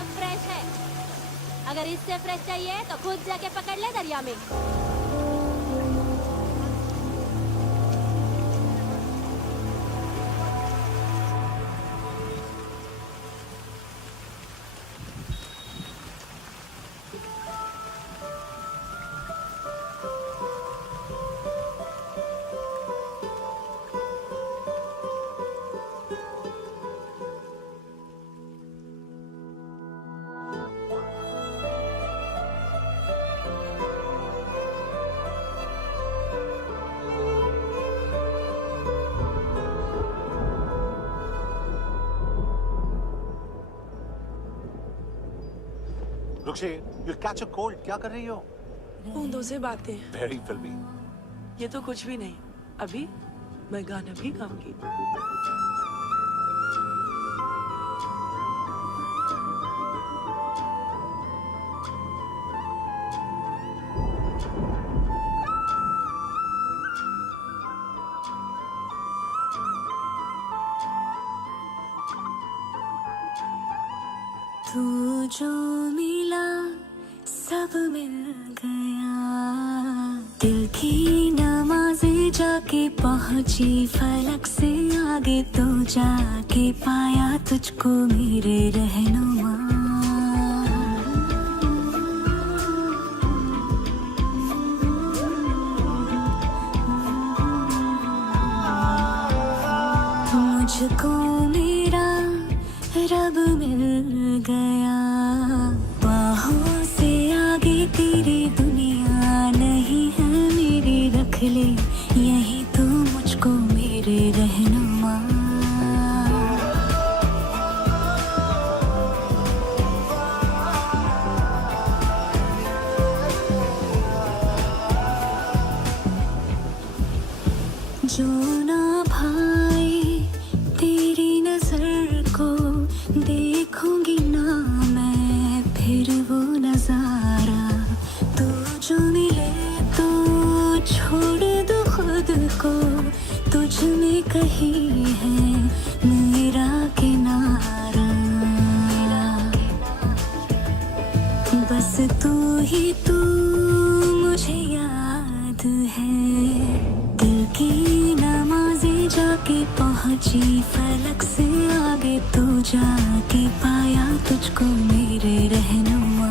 एकदम फ्रेश है। अगर इससे फ्रेश चाहिए तो खुद जाके पकड़ ले दरिया में। रुक्षी, you'll catch a cold. क्या कर रही हो? बूंदों से बातें। Very filmy. ये तो कुछ भी नहीं। अभी मैं गाना भी गाऊंगी। तू जो मिला सब मिल गया, दिल की नमाज़ें जाके पहुंची फलक से आगे, तो जाके पाया तुझको मेरे रहनुमा। मुझको मेरा रब मिल गया, बाहों से आगे तेरी दुनिया नहीं है मेरी, रख ले यही तू मुझको मेरे रहनुमा। जो ना भाई तेरी नजर को देखूंगी ना मैं फिर वो नजारा, तू जो मिले तो छोड़ दो खुद को, तुझ में कहीं है मेरा किनारा। बस तू ही तू मुझे याद है, दिल की नमाज़ें जाके पहुंची फलक से आगे, तो जाके पाया तुझको मेरे रहनुमा।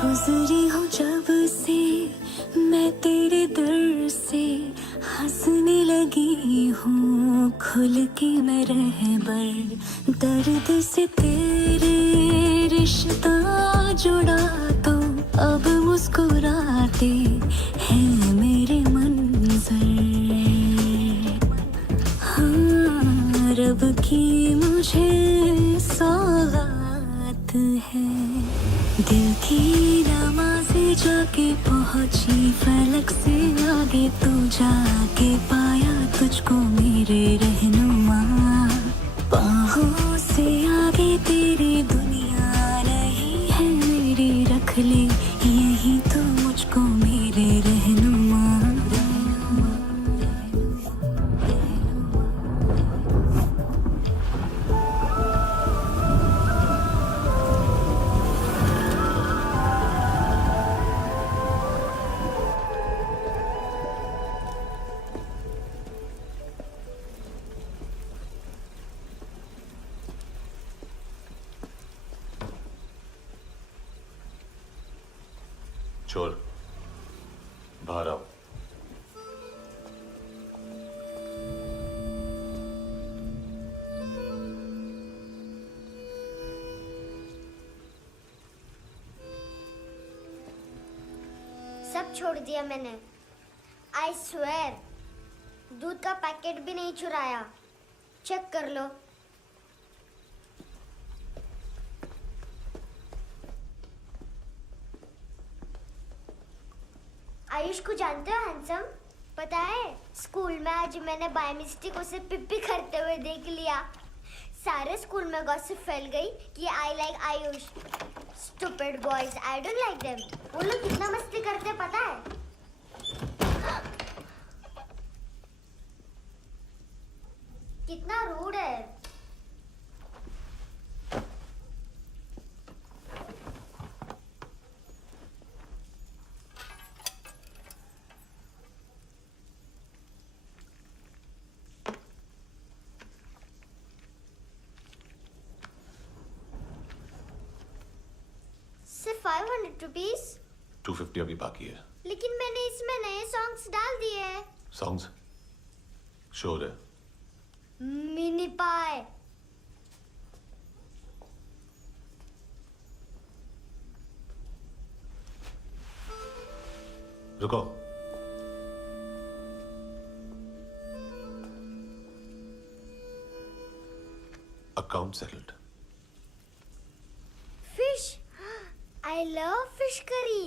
गुजरी हूँ जब से मैं तेरे दर से, हंसने लगी हूँ खुल के मैं रहबर, दर्द से तेरे रिश्ता जुड़ा तो अब मुस्कुराते हैं मेरे मंजर। हाँ, रब की मुझे सौगात है, दिल की नमाज़ें जाके पहुंची फलक से आगे, तो जाके पाया तुझको मेरे रहनुमा। बाहों से आगे तेरी दुनिया नहीं है मेरी, रख ले यही तो मुझको मेरे रहनुमा। चोर, बाहर आओ। सब छोड़ दिया मैंने। आई स्वेयर, दूध का पैकेट भी नहीं चुराया। चेक कर लो। आयुष को जानते हो हैंडसम? पता है स्कूल में आज मैंने बाय मिस्टेक उसे पिप्पी करते हुए देख लिया। सारे स्कूल में गॉसिप फैल गई कि I like Ayush. Stupid boys, I don't like them. वो लोग कितना मस्ती करते पता है? कितना रूड है। सिर्फ 500 रुपीस। 250 अभी बाकी है। लेकिन मैंने इसमें नए सॉन्ग्स डाल दिए हैं। सॉन्ग्स शोर है। मिनी पाए। रुको। Account settled. Fish. I love fish curry.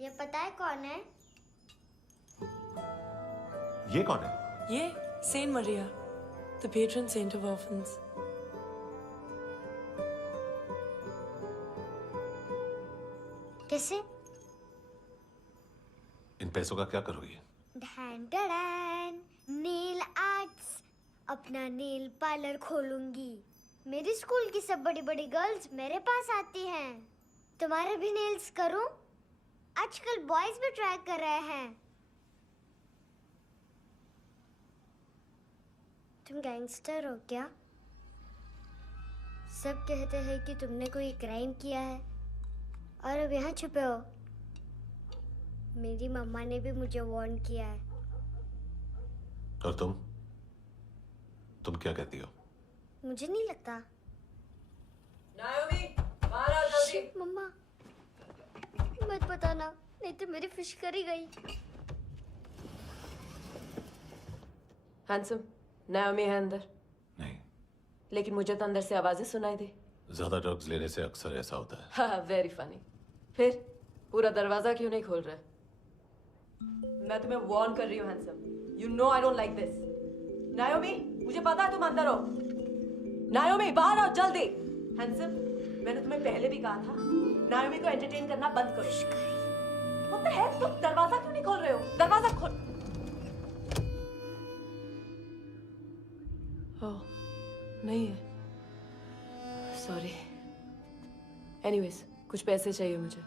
ये पता है कौन है? ये कौन है? ये saint Maria, the patron saint of orphans. कैसे? इन पैसों का क्या करोगी? ढैन ढैन, नेल आर्ट्स। अपना नेल पार्लर खोलूंगी। मेरी स्कूल की सब बड़ी बड़ी गर्ल्स मेरे पास आती हैं। तुम्हारे भी नेल्स करूं? आजकल बॉयज भी ट्राई कर रहे हैं। तुम गैंगस्टर हो क्या? सब कहते हैं कि तुमने कोई क्राइम किया है और अब यहाँ छुपे हो। मेरी मम्मा ने भी मुझे वार्न किया है। और तुम क्या कहती हो? मुझे नहीं लगता। नायोमी, बाहर आओ जल्दी। शिट, मम्मा मत बताना, नहीं तो मेरी फिश करी गई। हैंडसम, नायोमी है अंदर। नहीं। लेकिन मुझे तो अंदर से आवाजें सुनाई दी। ज्यादा ड्रग्स लेने से अक्सर ऐसा होता है। हाँ, वेरी फनी। फिर पूरा दरवाजा क्यों नहीं खोल रहे? मैं तुम्हें वार्न कर रही हूँ handsome. You know I don't like this. नायोमी, मुझे पता है तुम अंदर हो। नायोमी, बाहर आओ जल्दी। हैंडसम, मैंने तुम्हें पहले भी कहा था नायोमी को एंटरटेन करना बंद करो। What the heck? तुम दरवाजा क्यों नहीं खोल रहे हो? दरवाजा खोल। ओह, नहीं है। सॉरी। एनीवेज, कुछ पैसे चाहिए मुझे।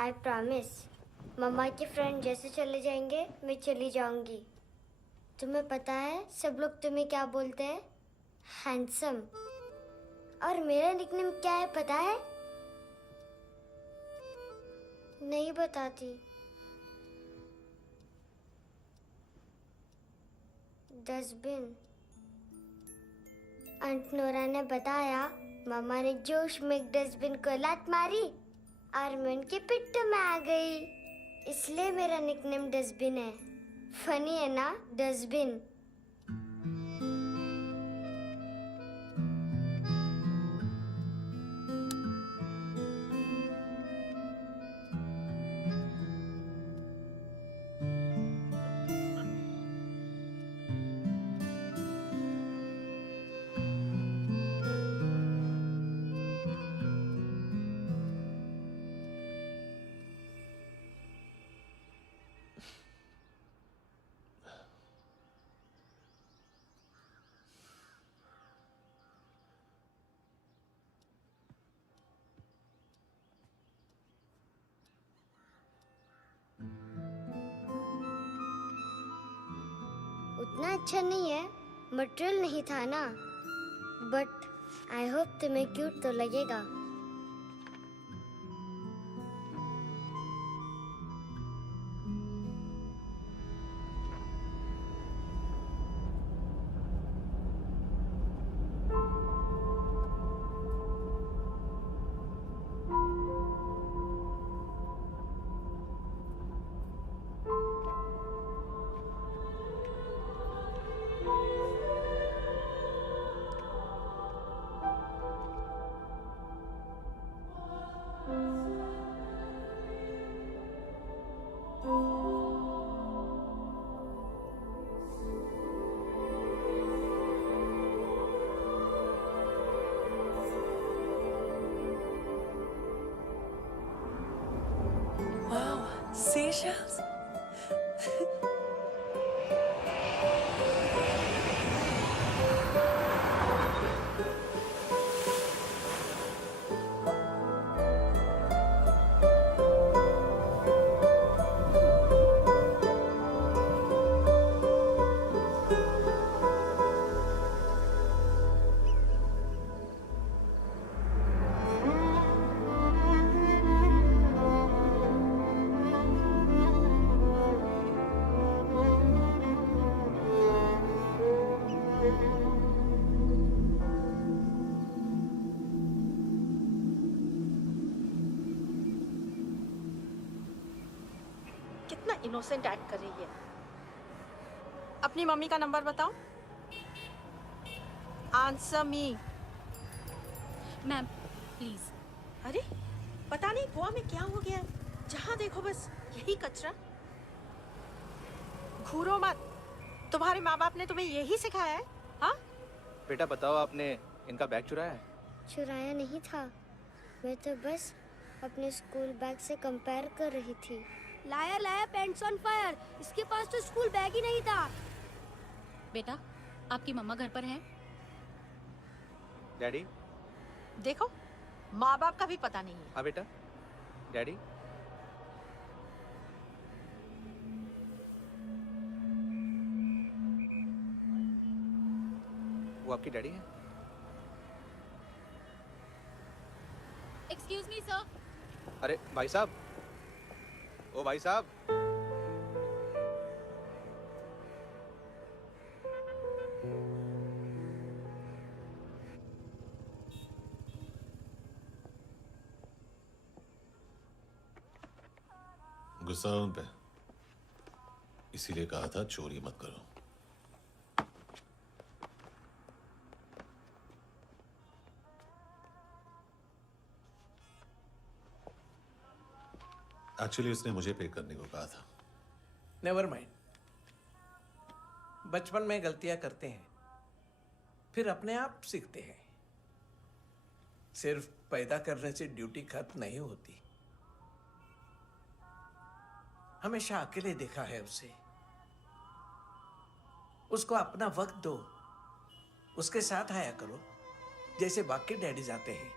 I promise. मम्मा के फ्रेंड जैसे चले जाएंगे मैं चली जाऊंगी। तुम्हें पता है सब लोग तुम्हें क्या बोलते हैं? हैंडसम। और मेरा निकनेम क्या है पता है? नहीं बताती। डस्टबिन। आंट नोरा ने बताया मामा ने जोश में एक डस्टबिन को लात मारी और मैं उनके पिट्ठू में आ गई, इसलिए मेरा निकनेम डस्टबिन है। फनी है ना डस्टबिन? इतना अच्छा नहीं है, मटेरियल नहीं था ना, बट आई होप तुम्हें क्यूट तो लगेगा। Wow, seashells? कितना इनोसेंट एक्ट कर रही है। अपनी मम्मी का नंबर बताओ। Answer me. Ma'am please. अरे पता नहीं गोवा में क्या हो गया है, जहाँ देखो बस यही कचरा। घूरो मत, तुम्हारे माँ बाप ने तुम्हें यही सिखाया है? हाँ बेटा बताओ, आपने इनका बैग चुराया है? चुराया नहीं था, मैं तो बस अपने स्कूल बैग से कंपेयर कर रही थी। Liar liar pants on fire, इसके पास तो स्कूल बैग ही नहीं था। बेटा आपकी मम्मा घर पर हैं? डैडी? देखो, माँ बाप का भी पता नहीं है। हाँ बेटा। डैडी? वो आपकी डैडी है? Excuse me sir. अरे भाई साहब, ओ भाई साहब। गुस्सा है उन पे, इसीलिए कहा था चोरी मत करो। एक्चुअली उसने मुझे पे करने को कहा था। नेवर माइंड, बचपन में गलतियां करते हैं, फिर अपने आप सीखते हैं। सिर्फ पैदा करने से ड्यूटी खत्म नहीं होती। हमेशा अकेले देखा है उसे। उसको अपना वक्त दो, उसके साथ आया करो जैसे बाकी डैडीज आते हैं,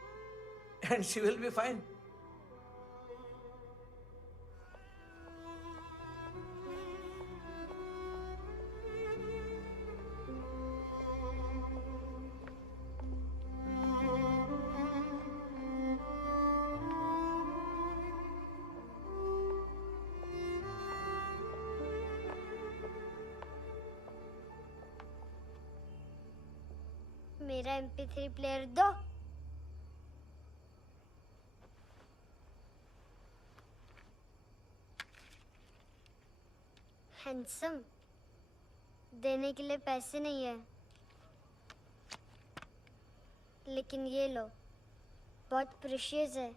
and she will be fine. मेरा MP3 प्लेयर दो। हैंडसम, देने के लिए पैसे नहीं है, लेकिन ये लो, बहुत प्रेशियस है,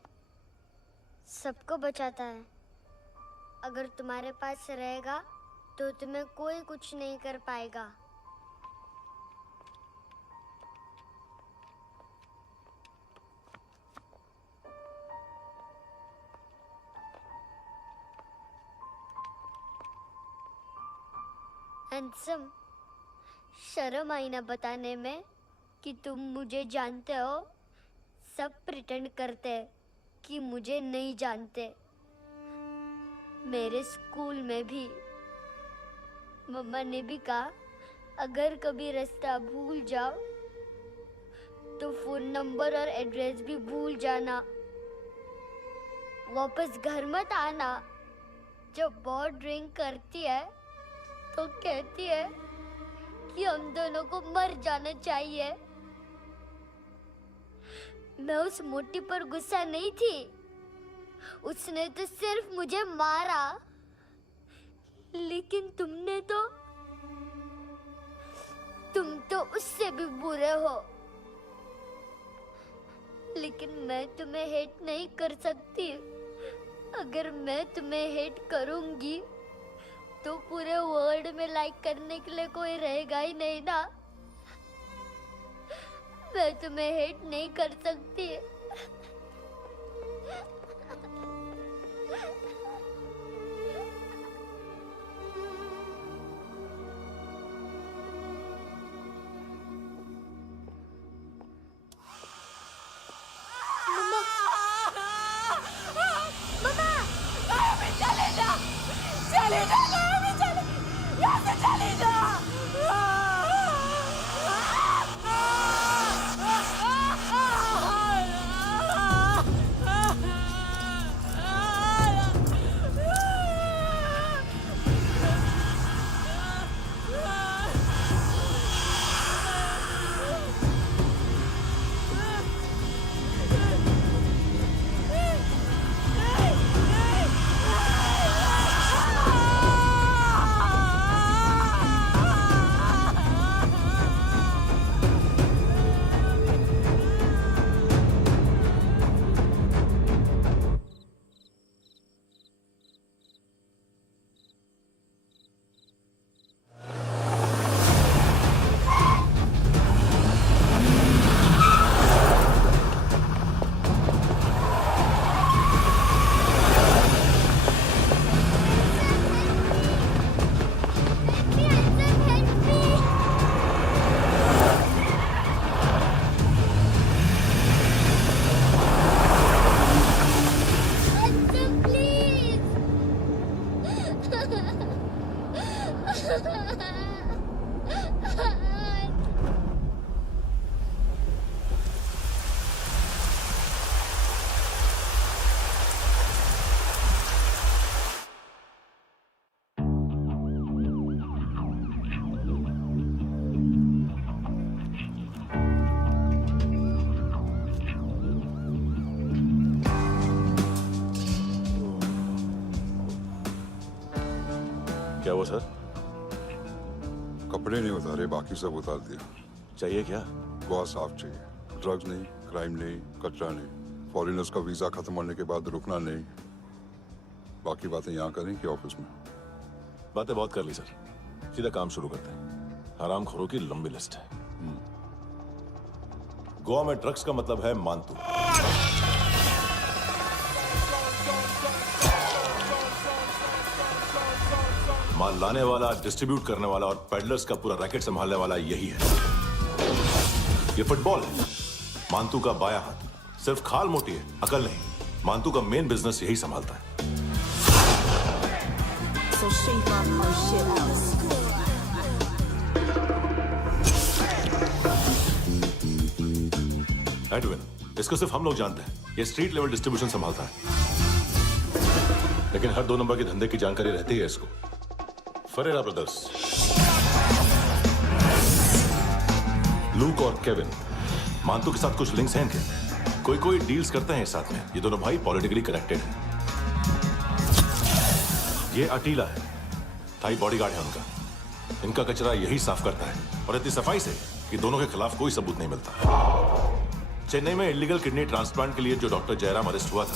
सबको बचाता है। अगर तुम्हारे पास रहेगा तो तुम्हें कोई कुछ नहीं कर पाएगा। हैंडसम, शर्म आई ना बताने में कि तुम मुझे जानते हो। सब प्रिटेंड करते कि मुझे नहीं जानते। मेरे स्कूल में भी मम्मा ने भी कहा अगर कभी रास्ता भूल जाओ तो फोन नंबर और एड्रेस भी भूल जाना। वापस घर मत आना। जब बहुत ड्रिंक करती है तो कहती है कि हम दोनों को मर जाना चाहिए। मैं उस मोटी पर गुस्सा नहीं थी, उसने तो सिर्फ मुझे मारा। लेकिन तुम तो उससे भी बुरे हो। लेकिन मैं तुम्हें हेट नहीं कर सकती। अगर मैं तुम्हें हेट करूंगी तो पूरे वर्ल्ड में लाइक करने के लिए कोई रहेगा ही नहीं ना। मैं तुम्हें हेट नहीं कर सकती। क्या हुआ सर? कपड़े नहीं उतारे, बाकी सब उतार दिया। चाहिए क्या? बहुत साफ चाहिए। ड्रग्स नहीं, क्राइम नहीं, कचरा नहीं। फॉरेनर्स का वीजा खत्म होने के बाद रुकना नहीं। बाकी बातें यहाँ करें कि ऑफिस में? बातें बहुत कर ली सर, सीधा काम शुरू करते हैं। हरामखोरों की लंबी लिस्ट है। गोवा में ड्रग्स का मतलब है मानतू। माल लाने वाला, डिस्ट्रीब्यूट करने वाला और पेडलर्स का पूरा रैकेट संभालने वाला यही है। ये फुटबॉल है, मानतू का बायां हाथ। सिर्फ खाल मोटी है, अकल नहीं। मानतू का मेन बिजनेस यही संभालता है। एडविन, इसको सिर्फ हम लोग जानते हैं। ये स्ट्रीट लेवल डिस्ट्रीब्यूशन संभालता है, लेकिन हर 2 नंबर के धंधे की जानकारी रहती है इसको। फरेरा ब्रदर्स, लूक और केविन, मानतू के साथ कुछ लिंक्स हैं इनके। कोई डील्स करते हैं साथ में। ये दोनों भाई पॉलिटिकली कनेक्टेड हैं। ये अटीला है, थाई बॉडीगार्ड है उनका। इनका कचरा यही साफ करता है, और इतनी सफाई से कि दोनों के खिलाफ कोई सबूत नहीं मिलता। चेन्नई में इलीगल किडनी ट्रांसप्लांट के लिए जो डॉक्टर जयराम अरेस्ट हुआ था,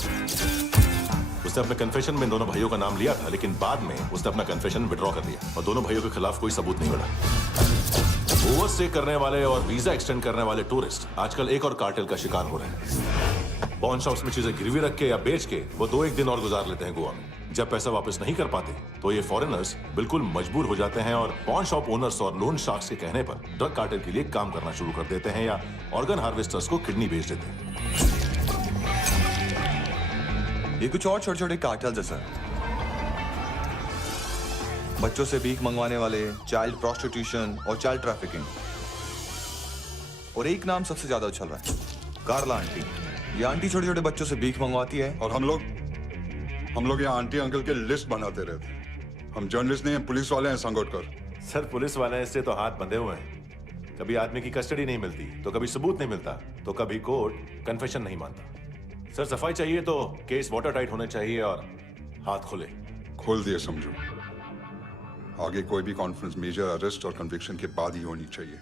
उसने अपने कन्फेशन में दोनों भाइयों का नाम लिया था, लेकिन बाद में उसने अपना कन्फेशन विड्रॉ कर लिया और दोनों भाइयों के खिलाफ कोई सबूत नहीं मिला। ओवरस्टे करने वाले और वीजा एक्सटेंड करने वाले टूरिस्ट आजकल एक और कार्टेल का शिकार हो रहे हैं। पॉन शॉप्स में चीजें गिरवी रख के या बेच के वो 2-1 दिन और गुजार लेते हैं गोवा में। जब पैसा वापस नहीं कर पाते तो ये फॉरेनर्स बिल्कुल मजबूर हो जाते हैं और पॉन शॉप ओनर्स और लोन शार्क्स के कहने पर ड्रग कार्टेल के लिए काम करना शुरू कर देते हैं या ऑर्गन हार्वेस्टर्स को किडनी बेच देते हैं। ये कुछ और छोटे-छोटे कार्टेल्स है सर। बच्चों से भीख मंगवाने वाले, चाइल्ड प्रोस्टिट्यूशन और चाइल्ड ट्रैफिकिंग। और एक नाम सबसे ज्यादा उछल रहा है, कार्ला आंटी। ये आंटी छोटे छोटे बच्चों से भीख मंगवाती है। और हम लोग यहाँ आंटी अंकल के लिस्ट बनाते रहते। हम जर्नलिस्ट नहीं हैं, पुलिस वाले हैं संगोटकर। सर पुलिस वाले इससे तो हाथ बंधे हुए हैं। कभी आदमी की कस्टडी नहीं मिलती तो कभी सबूत नहीं मिलता तो कभी कोर्ट कन्फेशन नहीं मानता। सर सफाई चाहिए तो केस वाटर टाइट होने चाहिए और हाथ खुले। खोल दिए समझो। आगे कोई भी कॉन्फ्रेंस मेजर अरेस्ट और कन्विक्शन के बाद ही होनी चाहिए।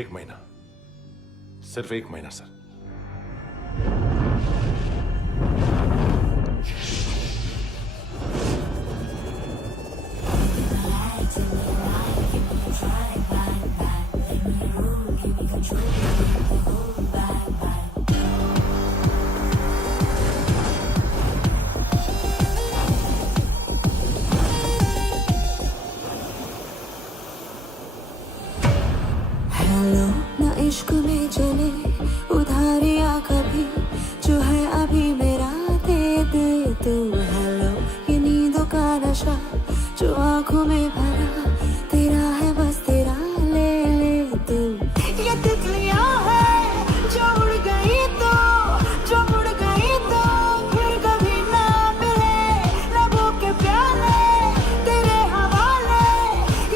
1 महीना, सिर्फ 1 महीना सर। हेलो ना इश्क में चले उधारिया कभी, जो है अभी मेरा दे दे तू। हेलो ये नींदों का नशा जो आंखों में भरा, तेरा है बस तेरा ले ले तू। ये तितलियां है जो उड़ गई तो, जो उड़ गई तो फिर कभी ना मिले। लबों के प्याले तेरे हवाले,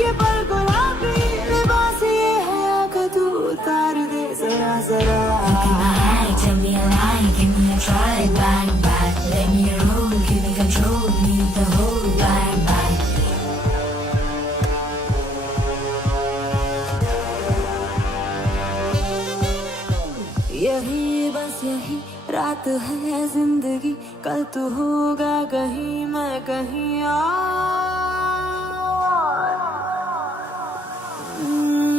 ये पल गुलाबी लिबास ये है आका तू उतार दे जरा जरा। Tell me a lie, give me a try, bang bang. Let me roll, give me control, need the whole bang bang. यही बस यही रात है जिंदगी, कल तू होगा कहीं मैं कहीं और।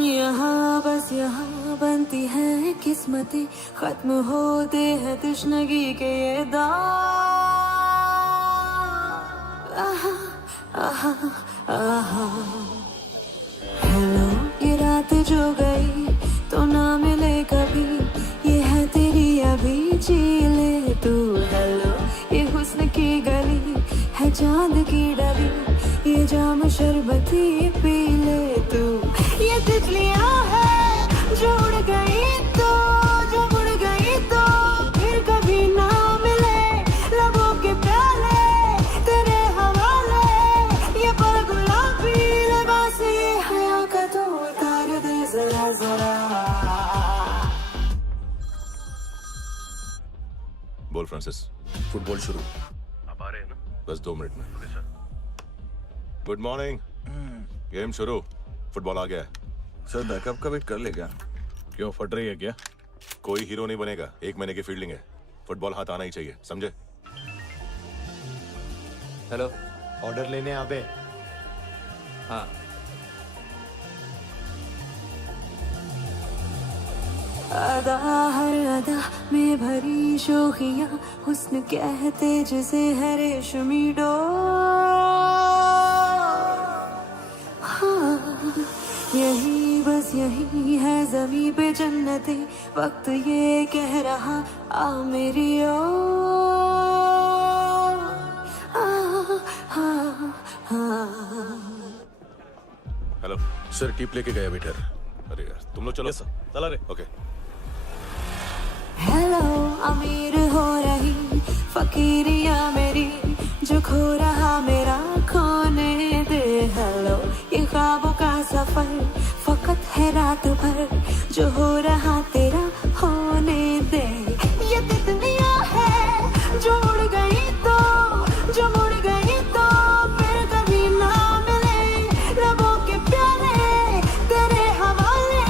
यहाँ बस यहाँ बनती है किस्मतें, खत्म होते हैं तश्नगी के ये दाग। आहा आहा आहा। हेलो ये रात जो गई तो ना मिले कभी, ये है तेरी अभी जी ले तू। हेलो ये हुस्न की गली है चांद की डली, ये जाम शरबती पी ले तू। ये तितलियां है जो उड़ गई तो, जो उड़ गई तो फिर कभी ना मिले। लबों के प्याले तेरे हवाले, ये पल गुलाबी लिबास ये हया का तो उतार दे जरा जरा। बोल फ्रांसिस। फुटबॉल शुरू। आप आ रहे हैं ना? बस 2 मिनट में। Good morning. गेम शुरू। फुटबॉल आ गया है। सर बैकअप का वेट कर ले क्या? क्यों फट रही है क्या? कोई हीरो नहीं बनेगा, 1 महीने की फील्डिंग है। फुटबॉल हाथ आना ही चाहिए, समझे? हेलो, ऑर्डर लेने आ बे। हाँ। अदा हर अदा में भरी शोखियां, हुस्न कहते जिसे है रेशमी डोर। हाँ यही बस यही है ज़मीं पे जन्नतें, वक्त ये कह रहा आ मेरी ओर। हेलो सर, टिप लेके गया वेटर। अरे यार तुम लोग चलो। सर चला रे। ओके। हेलो अमीर हो रही फकीरिया मेरी, जो खो रहा मेरा खोने दे। हेलो ये ख्वाबों का सफर फकत है रात भर, जो हो रहा तेरा होने दे। ये तितलियां है जो उड़ गई तो, जो मुड़ गई तो फिर कभी ना मिले। लबों के प्याले तेरे हवाले,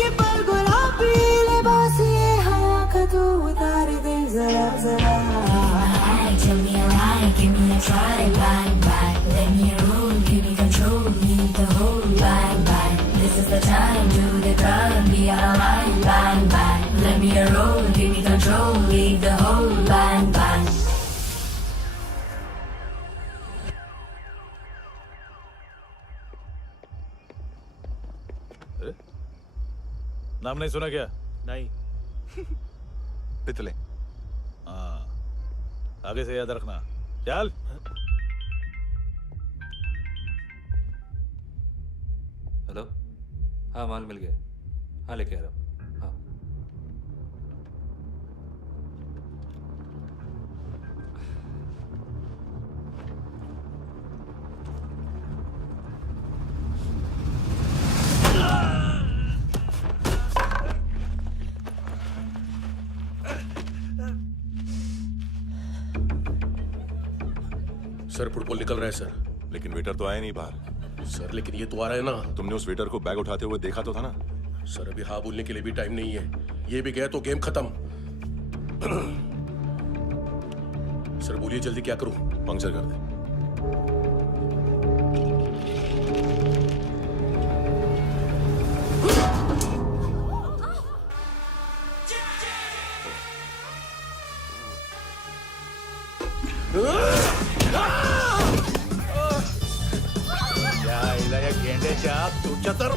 ये पल गुलाबी लिबास ये हवा का तू उतार दे जरा जरा। Tell me a lie, give me a try, bang bang. Let me roll, give me control, need the whole bang bang. This is the time, do the crime, be alive, bang bang. Let me roll, give me control, leave the whole bang bang. नाम नहीं सुना क्या? नहीं। पितले। हाँ, आगे से याद रखना। चल। हेलो, हाँ माल मिल गया, हाँ लेके आ रहा हूँ, हाँ। सर फुटबॉल निकल रहा है सर। लेकिन वेटर तो आया नहीं बाहर। सर लेकिन ये तो आ रहा है ना। तुमने उस वेटर को बैग उठाते हुए देखा तो था ना। सर अभी हाँ बोलने के लिए भी टाइम नहीं है, ये भी गया तो गेम खत्म। सर बोलिए जल्दी क्या करूं? पंक्चर कर दे। तू चतर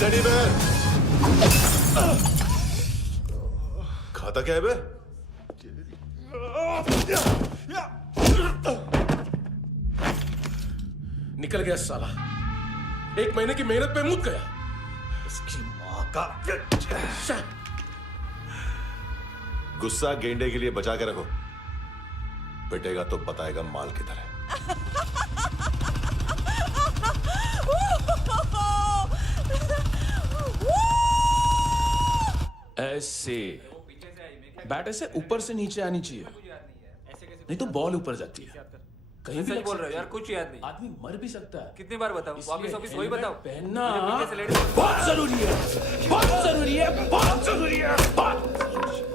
टेडी बेयर खाता क्या है बे? निकल गया साला, 1 महीने की मेहनत पे मुक गया। इसकी माँ का गुस्सा गेंडे के लिए बचा के रखो, पिटेगा तो बताएगा माल किधर है। ऐसे बैट ऐसे ऊपर से नीचे आनी चाहिए, नहीं तो बॉल ऊपर जाती है। कहीं भी बोल रहे हो यार, कुछ याद नहीं। आदमी मर भी सकता है। कितनी बार बताऊं? वापस ऑफिस वही बताओ। पहनना मुझे पीछे से लेडीज बहुत जरूरी है, बहुत जरूरी है, बहुत जरूरी है, बहुत जरूरी है।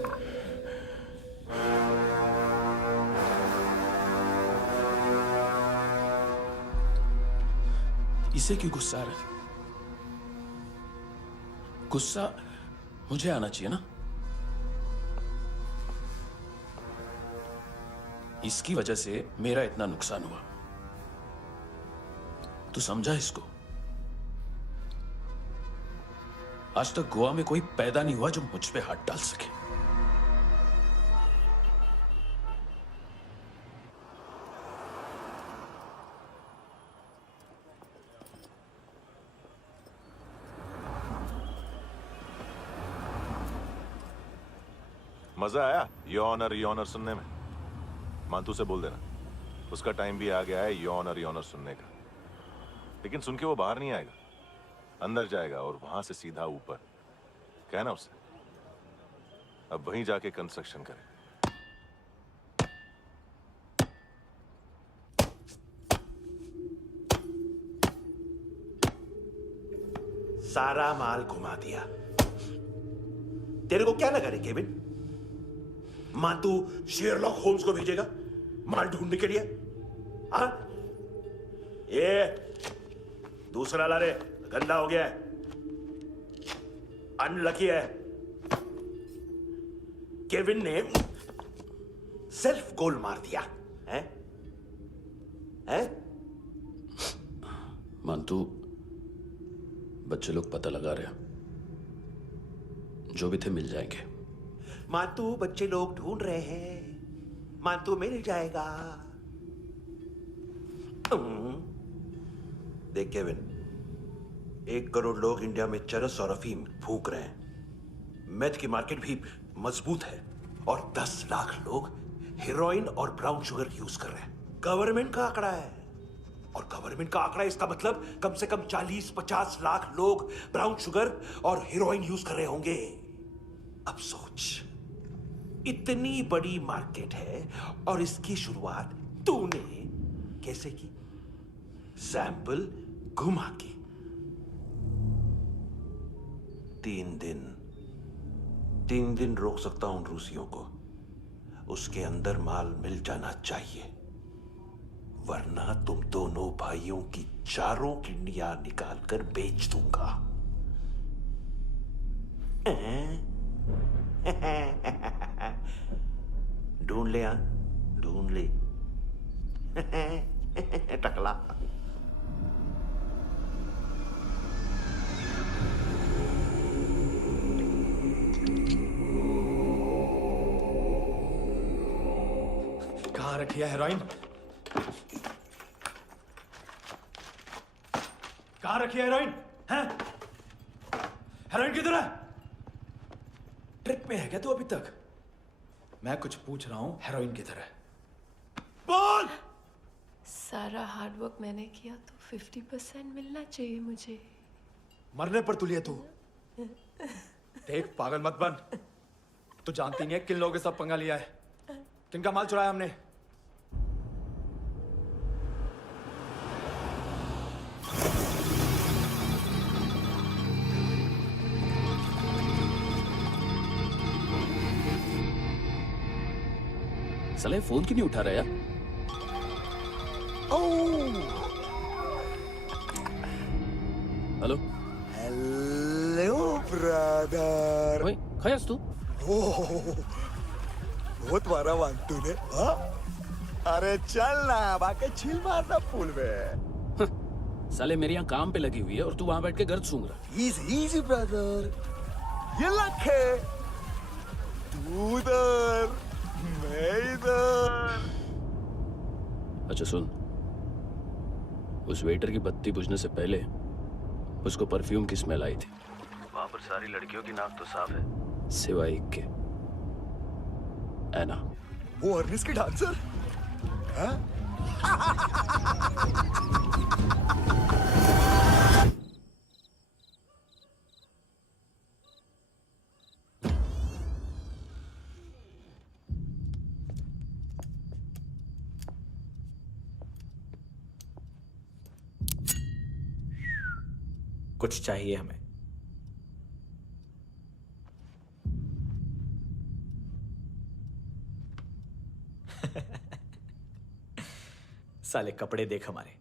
इसे क्यों गुस्सा आ रहा है? गुस्सा मुझे आना चाहिए ना। इसकी वजह से मेरा इतना नुकसान हुआ, तू समझा इसको? आज तक गोवा में कोई पैदा नहीं हुआ जो मुझ पे हाथ डाल सके। मजा आया योनर सुनने में? मानतू से बोल देना, उसका टाइम भी आ गया है योनर सुनने का। लेकिन सुन के वो बाहर नहीं आएगा, अंदर जाएगा और वहां से सीधा ऊपर। कहना उससे अब वहीं जाके कंस्ट्रक्शन करे। सारा माल घुमा दिया। तेरे को क्या लगा रे केविन? मातू शेरलॉक होम्स को भेजेगा माल ढूंढने के लिए? हाँ? ये दूसरा ला रे, गंदा हो गया है, अनलकी है। केविन ने सेल्फ गोल मार दिया है? हैं? मानतू, बच्चे लोग पता लगा रहे हैं, जो भी थे मिल जाएंगे। मातू बच्चे लोग ढूंढ रहे हैं, मातू मिल जाएगा। देख केविन, 1 करोड़ लोग इंडिया में चरस और अफीम फूंक रहे हैं। मेथ की मार्केट भी मजबूत है और 10 लाख लोग हेरोइन और ब्राउन शुगर यूज कर रहे हैं। गवर्नमेंट का आंकड़ा है, और गवर्नमेंट का आंकड़ा इसका मतलब कम से कम 40-50 लाख लोग ब्राउन शुगर और हेरोइन यूज कर रहे होंगे। अब सोच, इतनी बड़ी मार्केट है और इसकी शुरुआत तूने कैसे की? सैंपल घुमा के। 3 दिन रोक सकता हूं रूसियों को, उसके अंदर माल मिल जाना चाहिए, वरना तुम दोनों भाइयों की 4 किडनियां निकाल कर बेच दूंगा। ढूंढ ले, ढूंढ ले। टकला। कहाँ रखी है हेरोइन? कहाँ रखी है हेरोइन? हैं? हेरोइन किधर है? ट्रिप में है क्या तू अभी तक? मैं कुछ पूछ रहा हूँ, हेरोइन किधर है? बोल! सारा हार्ड वर्क मैंने किया तो 50% मिलना चाहिए मुझे। मरने पर तुलिए तू। देख पागल मत बन। तू जानती नहीं है किन लोगों के साथ पंगा लिया है, किनका माल चुराया हमने। साले फोन क्यों नहीं उठा रहा यार? Hello hello brother. ओए खयास तू? बहुत मारा मानतू ने। हाँ? अरे चल ना, बाकी छिल मारना पुल में। साले मेरी यहाँ काम पे लगी हुई है और तू वहां बैठ के गर्द सूंघ रहा। इजी ब्रदर, ये लक है। तू उधर, मैं इधर। अच्छा सुन, उस वेटर की बत्ती बुझने से पहले उसको परफ्यूम की स्मेल आई थी। वहां पर सारी लड़कियों की नाक तो साफ है, सिवाय एक के, एना। वो अर्निस की डांसर? हाँ? कुछ चाहिए हमें। साले कपड़े देख हमारे,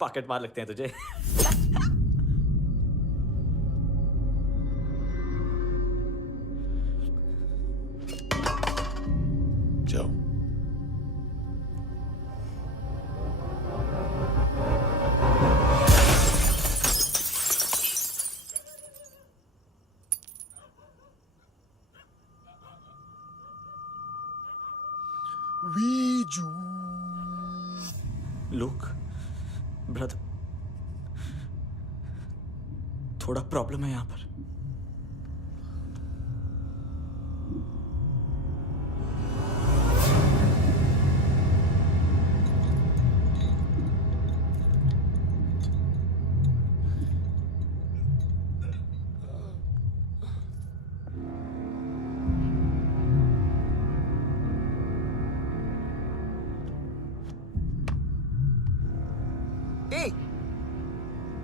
पॉकेट मार लगते हैं तुझे। जाओ। लुक ब्रदर, थोड़ा प्रॉब्लम है यहाँ पर।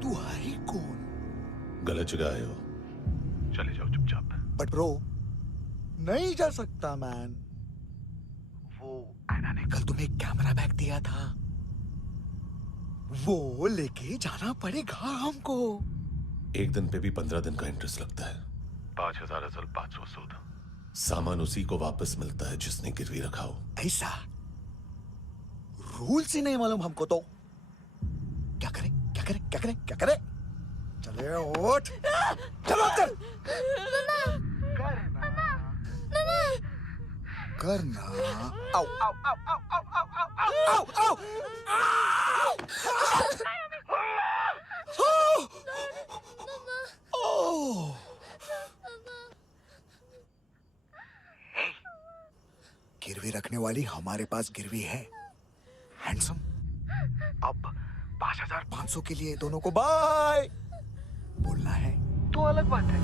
तू है कौन? गलत जगह आए हो, चले जाओ चुपचाप। बट ब्रो, नहीं जा सकता मैन। वो एना ने कल तुम्हें कैमरा बैग दिया था, वो लेके जाना पड़ेगा हमको। एक दिन पे भी 15 दिन का इंटरेस्ट लगता है। 5,000 असल 500 सूद। सामान उसी को वापस मिलता है जिसने गिरवी रखा हो। ऐसा रूल्स ही नहीं मालूम हमको तो। क्या करें क्या करें क्या करें क्या करें? चले उठ, चलो चल। करना। आओ आओ आओ आओ आओ आओ आओ आओ आओ। गिरवी रखने वाली हमारे पास गिरवी है। हैंडसम, अब 5,500 के लिए दोनों को बाय बोलना है तो अलग बात है।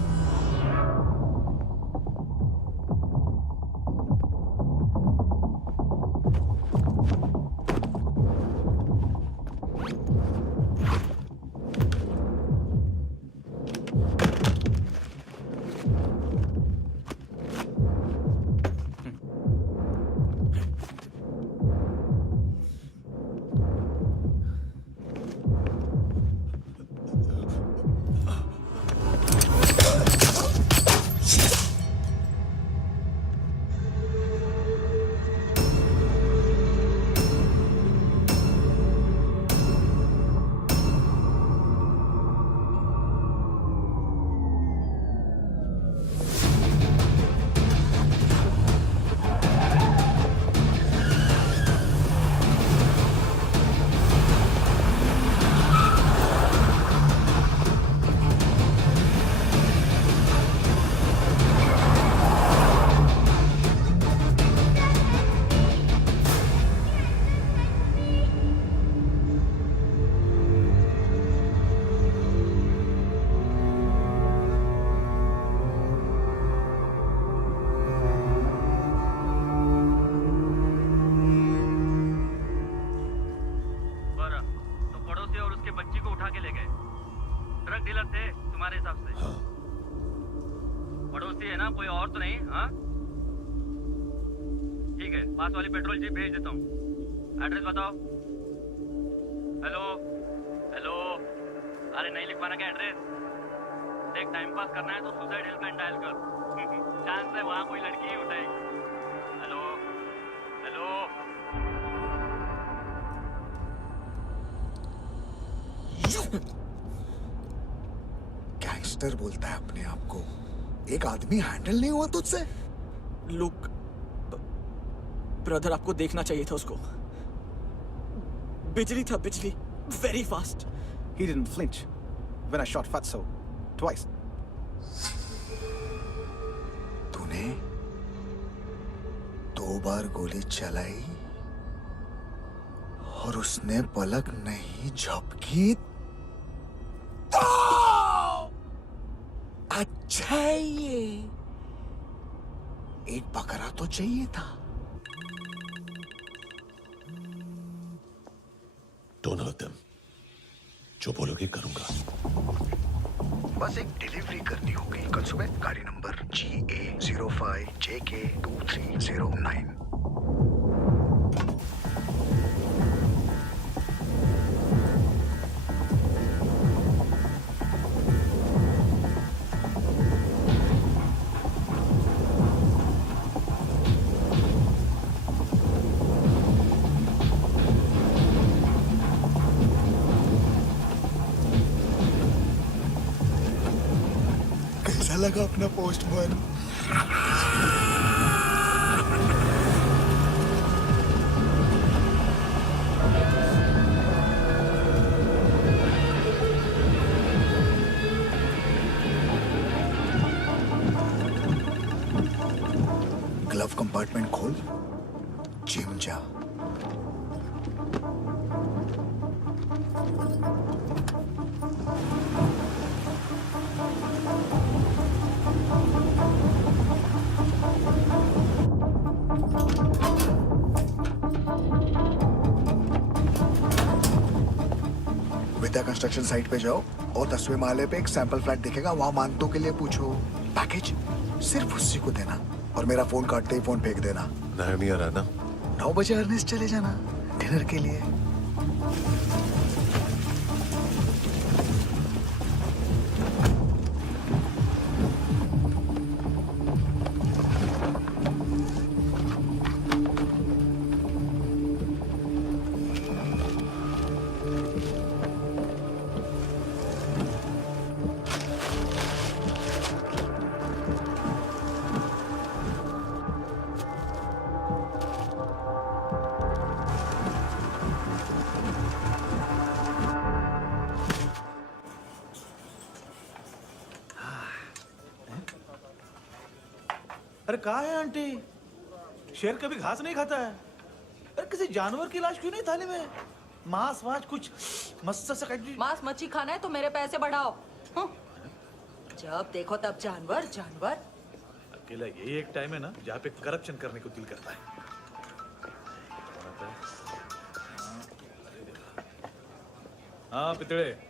डीलर थे तुम्हारे हिसाब से? हाँ। पड़ोसी है ना, कोई और तो नहीं? हाँ ठीक है, पास वाली पेट्रोल जीप भेज देता हूँ। एड्रेस बताओ। हेलो हेलो, अरे नहीं लिखवाना क्या एड्रेस? देख, टाइम पास करना है तो सुसाइड हेल्पलाइन डायल कर। चांस है वहाँ कोई लड़की ही उठाएगी। Hello hello. गैंगस्टर बोलता है अपने आप को। एक आदमी हैंडल नहीं हुआ तुझसे? लुक ब्रदर, आपको देखना चाहिए था उसको। बिजली था, बिजली, very fast. He didn't flinch when I shot Fatso twice. तूने 2 बार गोली चलाई और उसने पलक नहीं झपकी तो अच्छा है ये। एक बकरा तो चाहिए था। Don't hurt them. जो बोलोगे करूंगा। बस एक डिलीवरी करनी होगी कल सुबह, गाड़ी नंबर GA05JK2309। कैसा लगा अपना पोस्टमैन? ग्लव कंपार्टमेंट खोल, जिम जा। विद्या कंस्ट्रक्शन साइट पे जाओ और 10वें माले पे एक सैंपल फ्लैट दिखेगा, वहां मानतों के लिए पूछो। पैकेज सिर्फ उसी को देना और मेरा फोन काटते ही फोन फेंक देना। नायमी आ रहा ना? 9 बजे अर्नेस्ट चले जाना डिनर के लिए। अरे कहाँ है आंटी? शेर कभी घास नहीं खाता है। अरे किसी जानवर की लाश क्यों नहीं थाली में? मांस वाच कुछ मस्त सा मांस मच्छी खाना है तो मेरे पैसे बढ़ाओ। जब देखो तब जानवर जानवर। अकेला यही एक टाइम है ना जहाँ पे करप्शन करने को दिल करता है। हाँ पितड़े,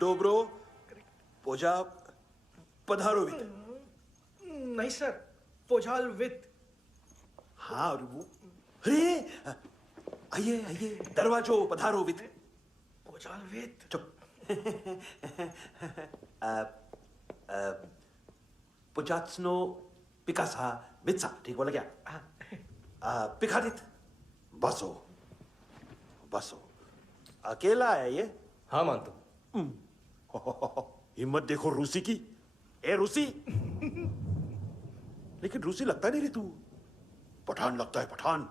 डोब्रो पोजा पधारोवित। नहीं सर, पोझाल विथ। हाँ और वो, अरे आइए आइए, दरवाजो पधारोवित। पोझाल विथ। चुप, पुचात्सनो पिकासा बित्सा, ठीक बोला क्या? पिखादित बसो बसो। अकेला है ये? हाँ मानतो। हिम्मत देखो रूसी की। ए रूसी, लेकिन रूसी लगता नहीं रे तू, पठान लगता है पठान।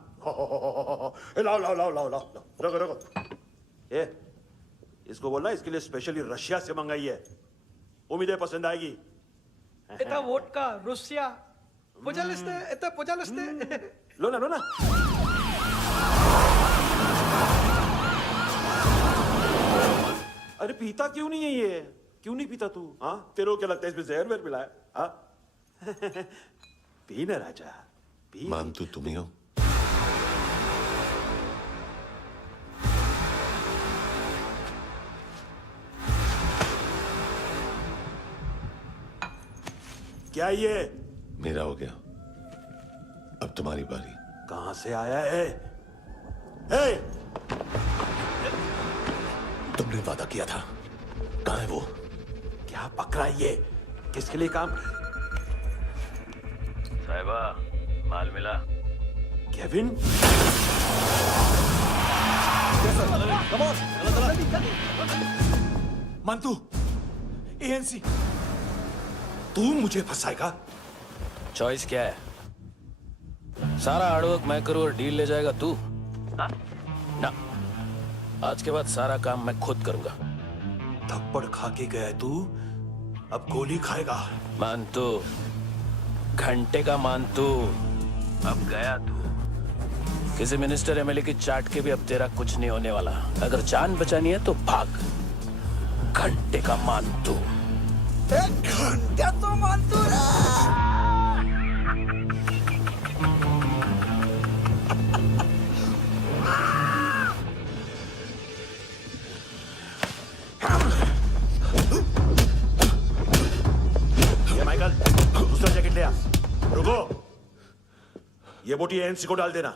लाओ लाओ लाओ लाओ लाओ, रखो रखो। ए इसको बोलना इसके लिए स्पेशली रशिया से मंगाई है, उम्मीद है पसंद आएगी। इतना वोडका रुसिया पोजालिस्ते, इतना पोजालिस्ते। लो ना लो ना। अरे पीता क्यों नहीं है ये? क्यों नहीं पीता तू? हाँ तेरे को क्या लगता है इसमें जहर वेर मिला है? हाँ पी ना राजा पी। मान तू तुम ही हो। क्या ये? मेरा हो गया, अब तुम्हारी बारी। कहां से आया है? हे! तुमने वादा किया था, कहां है वो? क्या पकड़ा ये? किसके लिए काम? साहिबा, माल मिला? केविन? मंतू, एएनसी। तू मुझे फंसाएगा? चॉइस क्या है? सारा हार्डवर्क मैं करूं और डील ले जाएगा तू? ना, आज के बाद सारा काम मैं खुद करूंगा। थप्पड़ खा के गया तू, अब गोली खाएगा। मानतू, घंटे का मानतू, अब गया तू। किसी मिनिस्टर एमएलए की चाट के भी अब तेरा कुछ नहीं होने वाला। अगर जान बचानी है तो भाग। घंटे का मानतू। एक घंटा तो मानतू ना। ये माइकल, दूसरा जैकेट ले आ। रुको, ये बोटी एएनसी को डाल देना।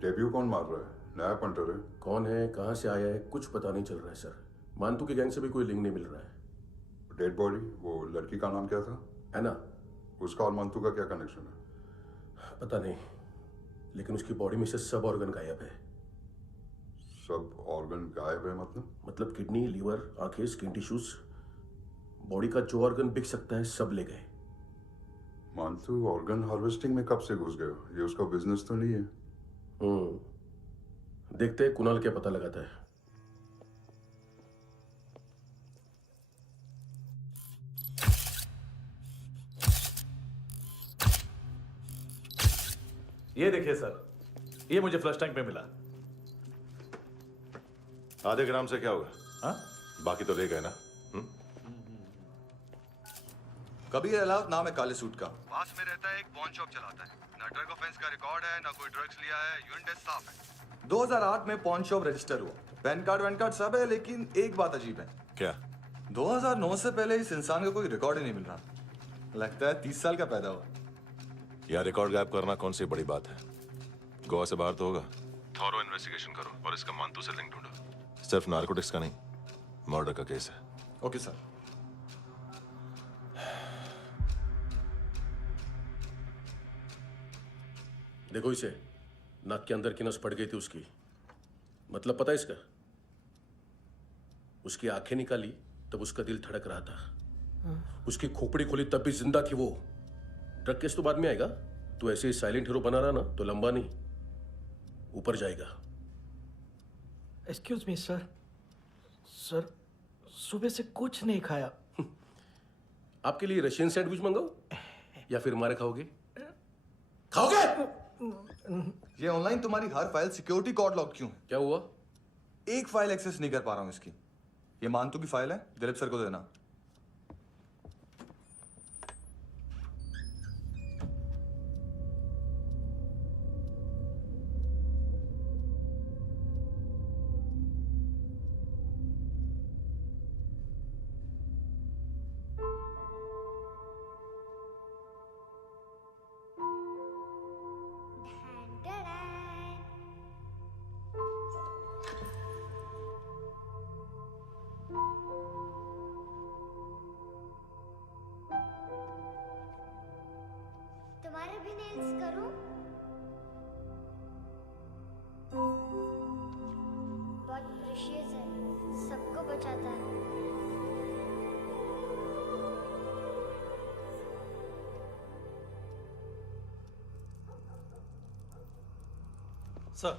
डेब्यू कौन मार रहा है? नया पंटर है। कौन है, कहाँ से आया है, कुछ पता नहीं चल रहा है सर। मानतू की गैंग से भी कोई लिंक नहीं मिल रहा है। डेड बॉडी, वो लड़की का नाम क्या था? एना। उसका और मंतू का क्या कनेक्शन है? पता नहीं, लेकिन उसकी बॉडी में से सब ऑर्गन गायब है। सब ऑर्गन गायब है मतलब किडनी, लीवर, आंखें, स्किन टिश्यूज, बॉडी का जो ऑर्गन बिक सकता है सब ले गए। मंतू ऑर्गन हार्वेस्टिंग में कब से घुस गए? ये उसका बिजनेस तो नहीं है? देखते हैं कुणाल क्या पता लगाता है। ये देखिए सर, ये मुझे फ्लश टैंक में मिला। आधे ग्राम से क्या होगा? हाँ? बाकी तो ले गए ना? कबीर अलाउद नाम है काले सूट का। पास में रहता है, एक पॉन शॉप चलाता है। ना ड्रग ऑफेंस का रिकॉर्ड है, ना कोई ड्रग्स लिया है। यूरिन टेस्ट साफ है। 2008 में पॉन शॉप रजिस्टर हुआ। पैन कार्ड वैन कार्ड सब है, लेकिन एक बात अजीब है। क्या? 2009 से पहले इस इंसान का कोई रिकॉर्ड ही नहीं मिल रहा। लगता है 30 साल का पैदा हुआ। यार रिकॉर्ड गायब करना कौन सी बड़ी बात है? गोवा से बाहर तो होगा। थॉरो इन्वेस्टिगेशन करो और इसका मानतू से लिंक ढूंढो। सिर्फ नारकोटिक्स का नहीं, मर्डर का केस है। Okay sir. देखो इसे, नाक के अंदर की नस पड़ गई थी उसकी। मतलब पता है इसका? उसकी आंखें निकाली तब उसका दिल धड़क रहा था। उसकी खोपड़ी खोली तब भी जिंदा थी वो। ड्रग केस तो बाद में आएगा। तो ऐसे ही साइलेंट हीरो बना रहा ना तो लंबा नहीं, ऊपर जाएगा। एक्सक्यूज मी सर, सर सुबह से कुछ नहीं खाया। आपके लिए रशियन सैंडविच मंगाओ या फिर मारे खाओगे? खाओगे? ये ऑनलाइन तुम्हारी हर फाइल सिक्योरिटी कोड लॉक क्यों है? क्या हुआ? एक फाइल एक्सेस नहीं कर पा रहा हूं इसकी। ये मानतू की फाइल है, दिलीप सर को देना। तुम्हारे भी नेल्स करूं? बहुत प्रेशियस है, सबको बचाता है। सर।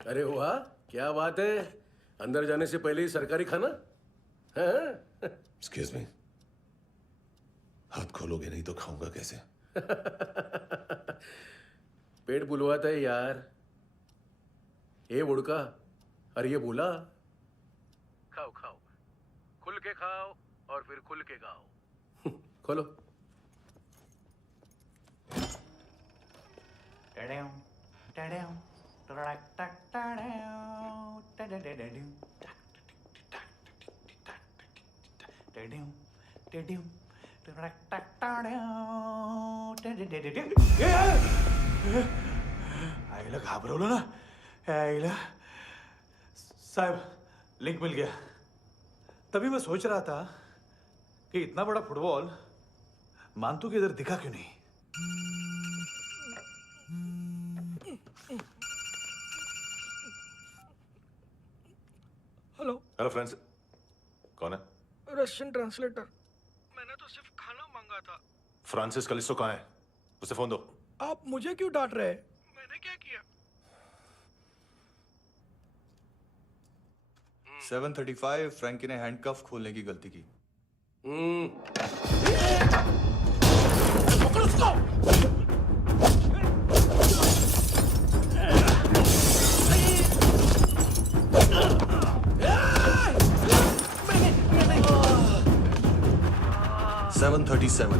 अरे वाह, क्या बात है। अंदर जाने से पहले ही सरकारी खाना। एक्सक्यूज मी, हाथ खोलोगे नहीं तो खाऊंगा कैसे? पेट बुलवाता है यार। ये बुड़का, अरे ये बोला। खाओ खाओ, खुल के खाओ और फिर खुल के गाओ। खोलो। आईला घाबरवलं ना। आईला साहब, लिंक मिल गया। तभी मैं सोच रहा था कि इतना बड़ा फुटबॉल मानतू के इधर दिखा क्यों नहीं। हेलो फ्रेंड्स, कौन है? Russian translator. मैंने तो सिर्फ खाना मांगा था। फ्रांसिस कलिस्टो कहाँ है? उसे फोन दो। आप मुझे क्यों डांट रहे हैं? मैंने क्या किया? 735 फ्रैंकी ने हैंडकफ खोलने की गलती की। पकड़ो उसको! 737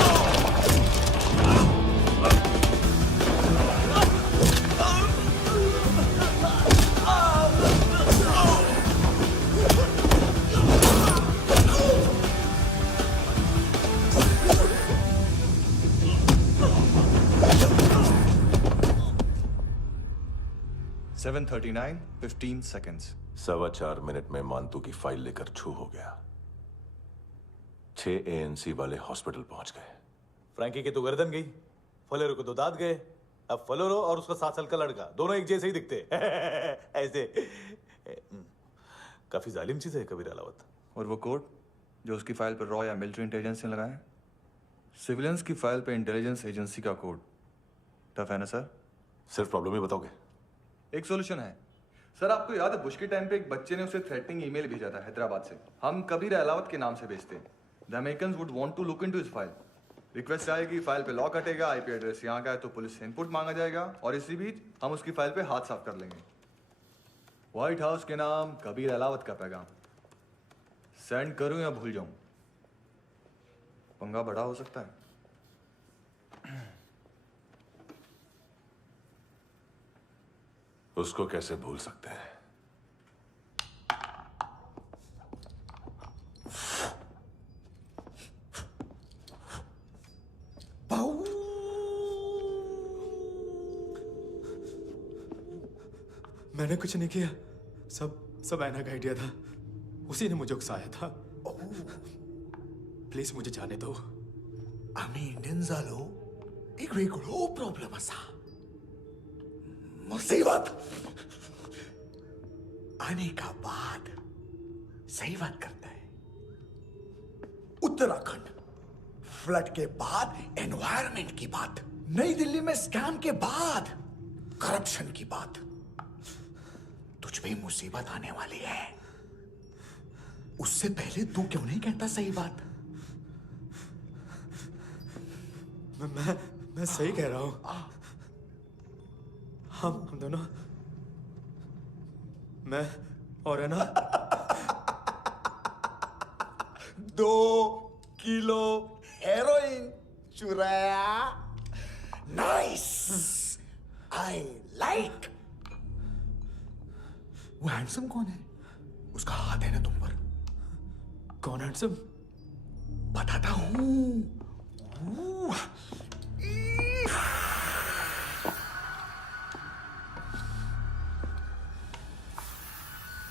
Oh! 7:39, 15 seconds. 4.25 मिनट में मानतू की फाइल लेकर छू हो गया। 6 ANC वाले हॉस्पिटल पहुंच गए। फ्रैंकी की तो गर्दन गई, फलेरो को तो दांत गए। अब फलेरो और उसका 7 साल का लड़का दोनों एक जैसे ही दिखते ऐसे। काफी जालिम चीज है कबीर अलावत। और वो कोड जो उसकी फाइल पर रॉ या मिलिट्री इंटेलिजेंस ने लगाया, सिविलियंस की फाइल पे इंटेलिजेंस एजेंसी का कोड। टफ है ना सर? सिर्फ प्रॉब्लम ही बताओगे? एक सॉल्यूशन है सर। आपको याद है बुश के टाइम पे एक बच्चे ने उसे थ्रेटनिंग ईमेल भेजा था हैदराबाद से। हम कबीर अलावत के नाम से भेजते हैं। The Americans would want to look into his file. Request आएगी, फाइल पे लॉक हटेगा, आईपी एड्रेस यहाँ का है तो पुलिस से इनपुट मांगा जाएगा और इसी बीच हम उसकी फाइल पे हाथ साफ कर लेंगे। व्हाइट हाउस के नाम कबीर अलावत का पैगाम। सेंड करूं या भूल जाऊं? पंगा बड़ा हो सकता है। उसको कैसे भूल सकते हैं? मैंने कुछ नहीं किया, सब ऐना का आइडिया था। उसी ने मुझे उकसाया था। प्लीज मुझे जाने दो। आम्ही इंडियन झालो एक वेगळो प्रॉब्लेम असा। मुसीबत आने का बाद सही बात करता है। उत्तराखंड फ्लड के बाद एनवायरनमेंट की बात, नई दिल्ली में स्कैम के बाद करप्शन की बात। तुझ पे मुसीबत आने वाली है, उससे पहले तू क्यों नहीं कहता सही बात? मैं सही कह रहा हूं। हम दोनों, मैं और है ना 2 किलो हेरोइन चुराया। Nice, I like. वो हैंडसम कौन है? उसका हाथ है ना तुम पर? कौन हैंडसम? बताता हूं।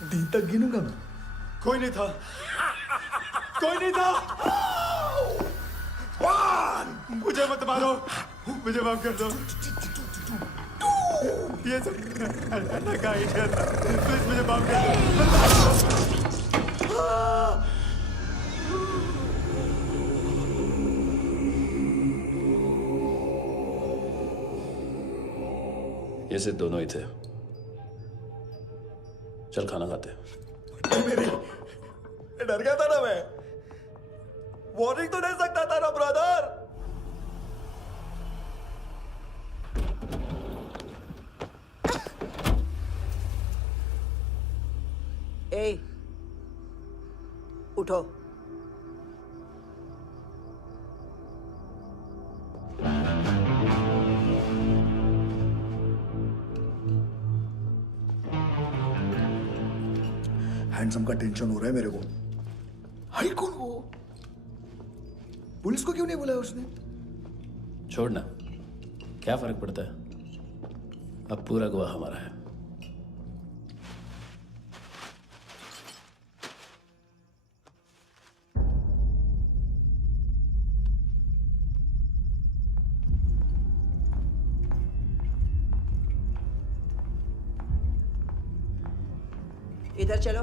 दिन तक गिनूंगा मैं। कोई नहीं था, कोई नहीं था। मुझे मत मारो, मुझे माफ कर दो। ये सब का आइडिया था। प्लीज मुझे माफ कर दो। ये सिर्फ दोनों ही थे। चल खाना खाते। डर गया था ना मैं। वार्निंग तो दे सकता था ना ब्रदर। ए, उठो। हैंडसम का टेंशन हो रहा है मेरे को। हाई कौन वो? पुलिस को क्यों नहीं बुलाया उसने? छोड़ना, क्या फर्क पड़ता है? अब पूरा गवाह हमारा है। इधर चलो।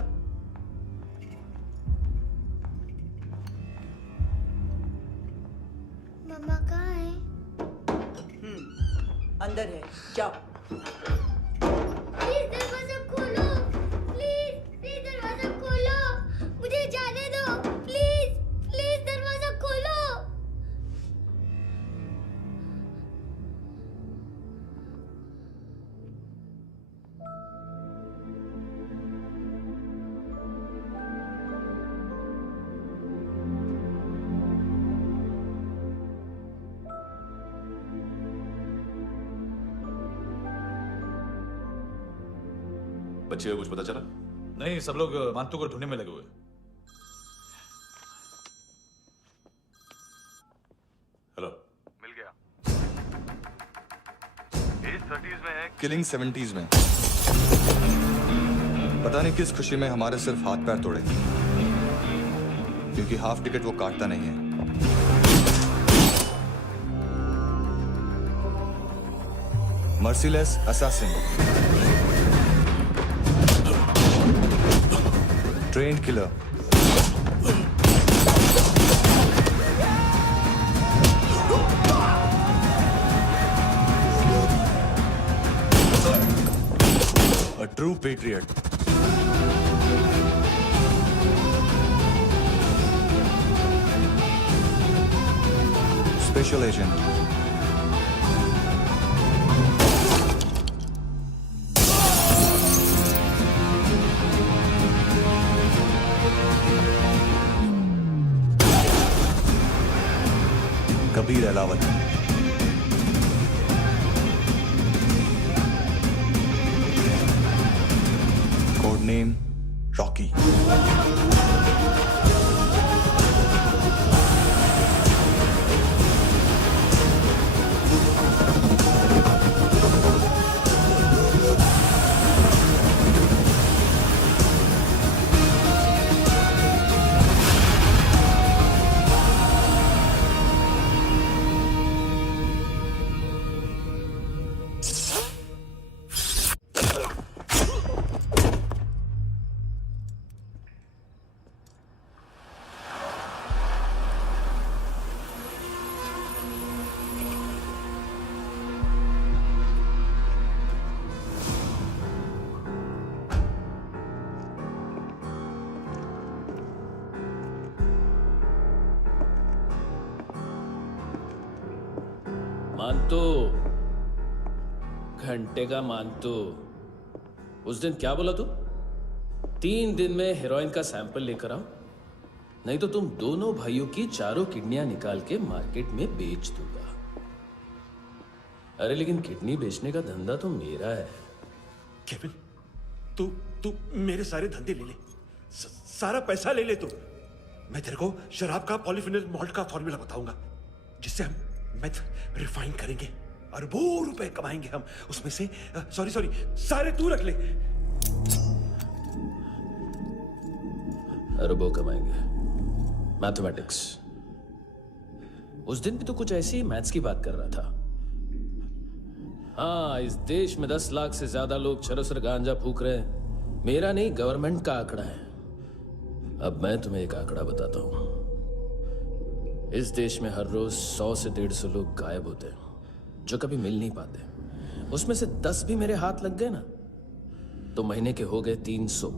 मम्मा कहाँ है? अंदर है, जाओ। प्लीज दरवाजा खोलो, प्लीज प्लीज दरवाजा खोलो, मुझे जाने दो, प्लीज प्लीज दरवाजा खोलो। बच्चे को कुछ पता चला? नहीं, सब लोग मानतू को ढूंढने में लगे हुए। हेलो, मिल गया। एज 30s में है, किलिंग 70s में। पता नहीं किस खुशी में हमारे सिर्फ हाथ पैर तोड़े, क्योंकि हाफ टिकट वो काटता नहीं है। Merciless assassin, trained killer, a true patriot. Special agent. Kabir Alawat. Code name Rocky. मानतो, घंटे का मानतो, उस दिन क्या बोला तू? 3 दिन में हेरोइन का सैंपल लेकर आओ, नहीं तो तुम दोनों भाइयों की चारों किडनियां निकाल के मार्केट में बेच दूंगा। अरे लेकिन किडनी बेचने का धंधा तो मेरा है। केविन, तू मेरे सारे धंधे ले ले, सारा पैसा ले ले तू। मैं तेरे को शराब का पॉलीफिनल मॉल्ट का फॉर्मूला बताऊंगा, जिससे हम मेथ रिफाइन करेंगे, अरबों रुपए कमाएंगे हम उसमें से। सॉरी सारे तू रख ले। अरबों कमाएंगे, मैथमेटिक्स। उस दिन भी तो कुछ ऐसी मैथ्स की बात कर रहा था। हाँ, इस देश में 10 लाख से ज्यादा लोग चरस और गांजा फूक रहे हैं। मेरा नहीं, गवर्नमेंट का आंकड़ा है। अब मैं तुम्हें एक आंकड़ा बताता हूं। इस देश में हर रोज 100 से 150 लोग गायब होते हैं, जो कभी मिल नहीं पाते। उसमें से 10 भी मेरे हाथ लग गए ना, तो महीने के हो गए 300,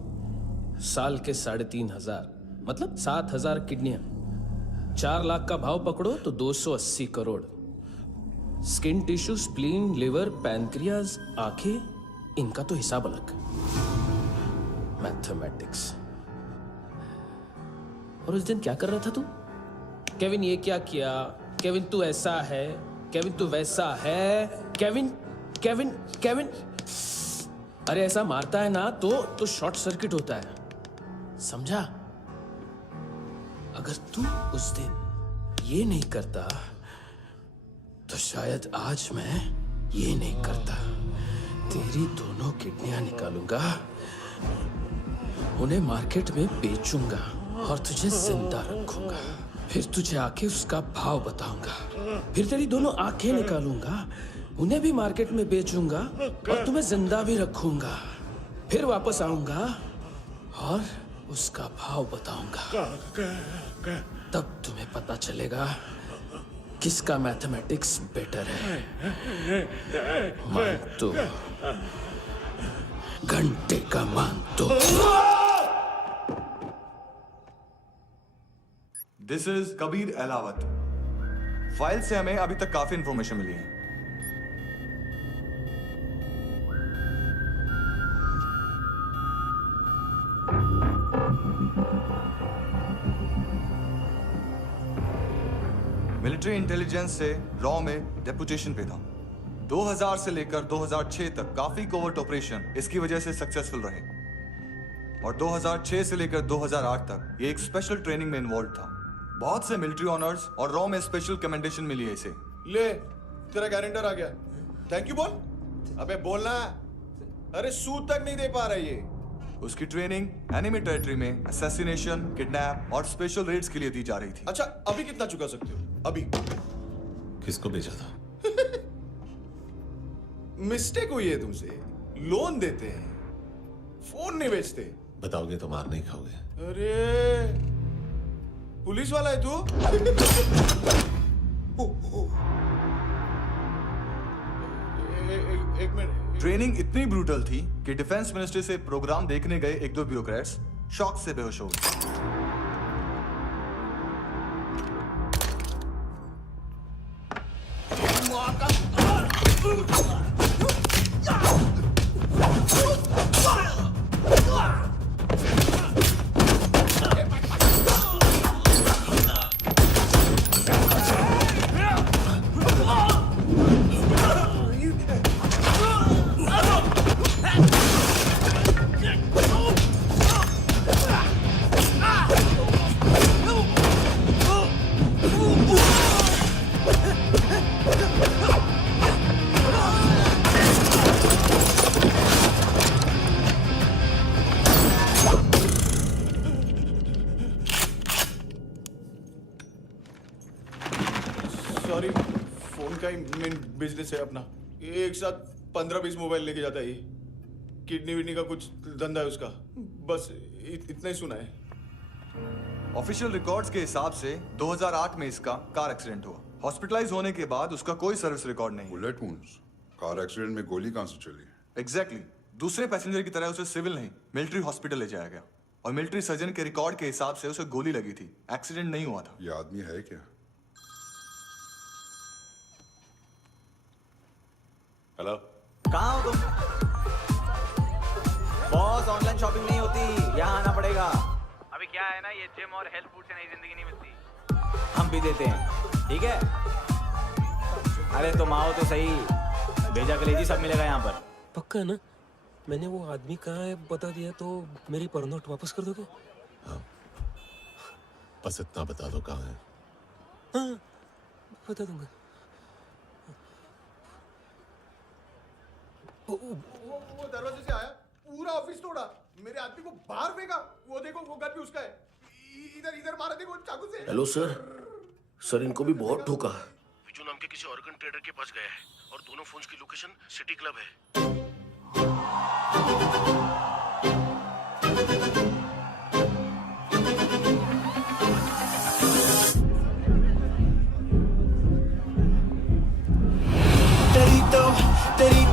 साल के 3,500, मतलब 7,000 किडनियां। 4 लाख का भाव पकड़ो तो 280 crore. Skin tissue, spleen, liver, pancreas, आंखें, इनका तो हिसाब अलग। मैथमेटिक्स। और उस दिन क्या कर रहा था तू? केविन ये क्या किया, केविन तू ऐसा है, केविन तू वैसा है, केविन केविन केविन। अरे ऐसा मारता है ना तो शॉर्ट सर्किट होता है, समझा? अगर तू उस दिन ये नहीं करता तो शायद आज मैं ये नहीं करता। तेरी दोनों किडनियां निकालूंगा, उन्हें मार्केट में बेचूंगा और तुझे जिंदा रखूंगा। फिर तुझे आके उसका भाव बताऊंगा। फिर तेरी दोनों आंखें निकालूंगा, उन्हें भी मार्केट में बेचूंगा और तुम्हें जिंदा भी रखूंगा। फिर वापस आऊंगा और उसका भाव बताऊंगा। तब तुम्हें पता चलेगा किसका मैथमेटिक्स बेटर है। मानतो, घंटे का मानतो। This is Kabir Ahlawat. File से हमें अभी तक काफी इंफॉर्मेशन मिली है। मिलिट्री इंटेलिजेंस से लॉ में डेपुटेशन पे था। 2000 से लेकर 2006 तक काफी कोवर्ट ऑपरेशन इसकी वजह से सक्सेसफुल रहे, और 2006 से लेकर 2008 तक ये एक स्पेशल ट्रेनिंग में इन्वॉल्व था। बहुत से मिलिट्री ऑनर्स और रॉ में स्पेशल कमेंडेशन मिली है इसे। ले, तेरा गारंटर आ गया। थैंक यू बोल। अबे बोलना। अरे सूद तक नहीं दे पा रहा ये। उसकी ट्रेनिंग एनिमी टेरिटरी में असैसिनेशन, किडनैप और स्पेशल रेड्स के लिए दी जा रही थी। अच्छा, अभी कितना चुका सकते हो? अभी किसको भेजा था? मिस्टेक हुई है तुमसे। लोन देते हैं, फोन नहीं बेचते। बताओगे तो मार नहीं खाओगे। अरे पुलिस वाला है तू? एक मिनट। ट्रेनिंग इतनी ब्रूटल थी कि डिफेंस मिनिस्ट्री से प्रोग्राम देखने गए एक दो ब्यूरोक्रेट्स शॉक से बेहोश हो गए। सॉरी, फोन का ही मेन बिजनेस है अपना। एक साथ 15-20 मोबाइल लेके जाता है ये। किडनी विडनी का कुछ धंधा है उसका। बस इतना ही सुना है। ऑफिशियल रिकॉर्ड्स के हिसाब से 2008 में इसका कार एक्सीडेंट हुआ। हॉस्पिटलाइज होने के बाद उसका कोई सर्विस रिकॉर्ड नहीं। Bullet wounds. कार एक्सीडेंट में गोली कहां से चली? एग्जैक्टली। दूसरे पैसेंजर की तरह उसे सिविल नहीं, मिलिट्री हॉस्पिटल ले जाया गया और मिलिट्री सर्जन के रिकॉर्ड के हिसाब से उसे गोली लगी थी। एक्सीडेंट नहीं हुआ था। ये आदमी है क्या? हेलो, कहाँ हो तुम? बॉस, ऑनलाइन शॉपिंग नहीं होती, यहाँ आना पड़ेगा। अभी क्या है ना, ये जिम और हेल्थ फूड से नई जिंदगी नहीं मिलती। हम भी देते हैं, ठीक है? अरे तुम आओ तो सही, भेजा कलेजी सब मिलेगा यहाँ पर। पक्का ना? मैंने वो आदमी कहाँ है बता दिया तो मेरी पर नोट वापस कर दोगे? हाँ, बस इतना बता दो कहाँ है। हाँ, बता दूंगा। वो दरवाजे से आया, पूरा ऑफिस तोड़ा, मेरे आदमी को बाहर फेंका। वो देखो, वो गन भी उसका है। इधर मारा, देखो चाकू से। हेलो सर, इनको भी बहुत ठोका। विजू नाम के किसी ऑर्गन ट्रेडर के पास गया है और दोनों फोन्स की लोकेशन सिटी क्लब है। तेरी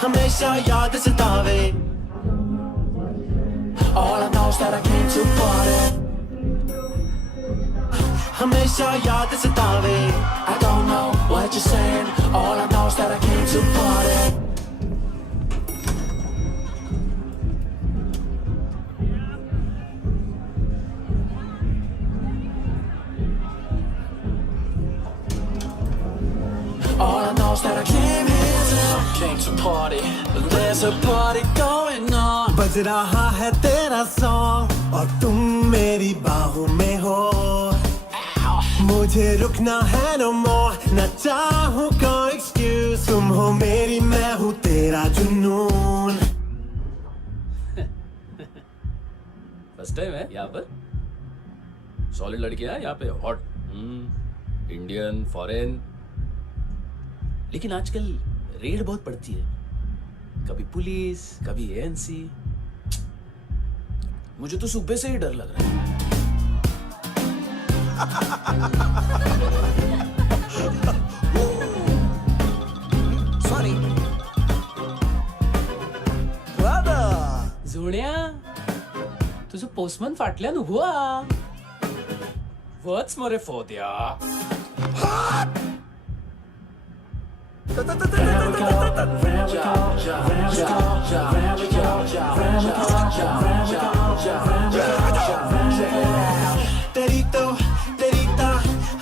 हमेशा याद सतावे। All I know is that I came to party. हमेशा याद सतावे। I don't know what you're saying. All I know is that I came to party. All I know is that I came to party. There's a party going on. बज रहा है तेरा song और तुम मेरी बाहों में हो। मुझे रुकना है no more, न चाहूँ कोई excuse। तुम हो मेरी, मैं हूँ तेरा जुनून। फर्स्ट टाइम है यहाँ पर? सॉलिड लड़कियां यहाँ पे, हॉट इंडियन, फॉरेन। लेकिन आजकल रेड बहुत पड़ती है, कभी पुलिस, कभी एएनसी। मुझे तो सुबह से ही डर लग रहा है। Sorry. जुण्या, तुझं पोस्टमन फाटल्यान उभो हा. वच मरे फोद्या. तेरी तो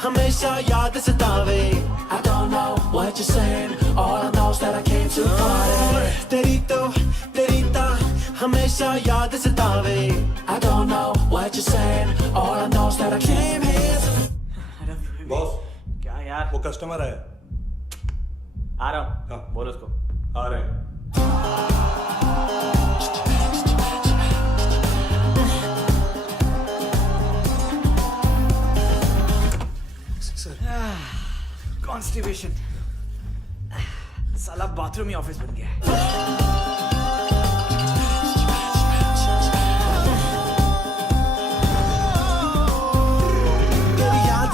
हमेशा याद सतावे. I don't know what you're saying. All I know is that I came to party. तेरी तो हमेशा याद सतावे. I don't know what you're saying. All I know is that I came here to... boss, क्या यार? वो customer आया. आ रहा हूँ. हाँ. बोलो उसको. आ रहे हैं. कॉन्स्टिपेशन, साला बाथरूम ही ऑफिस बन गया है।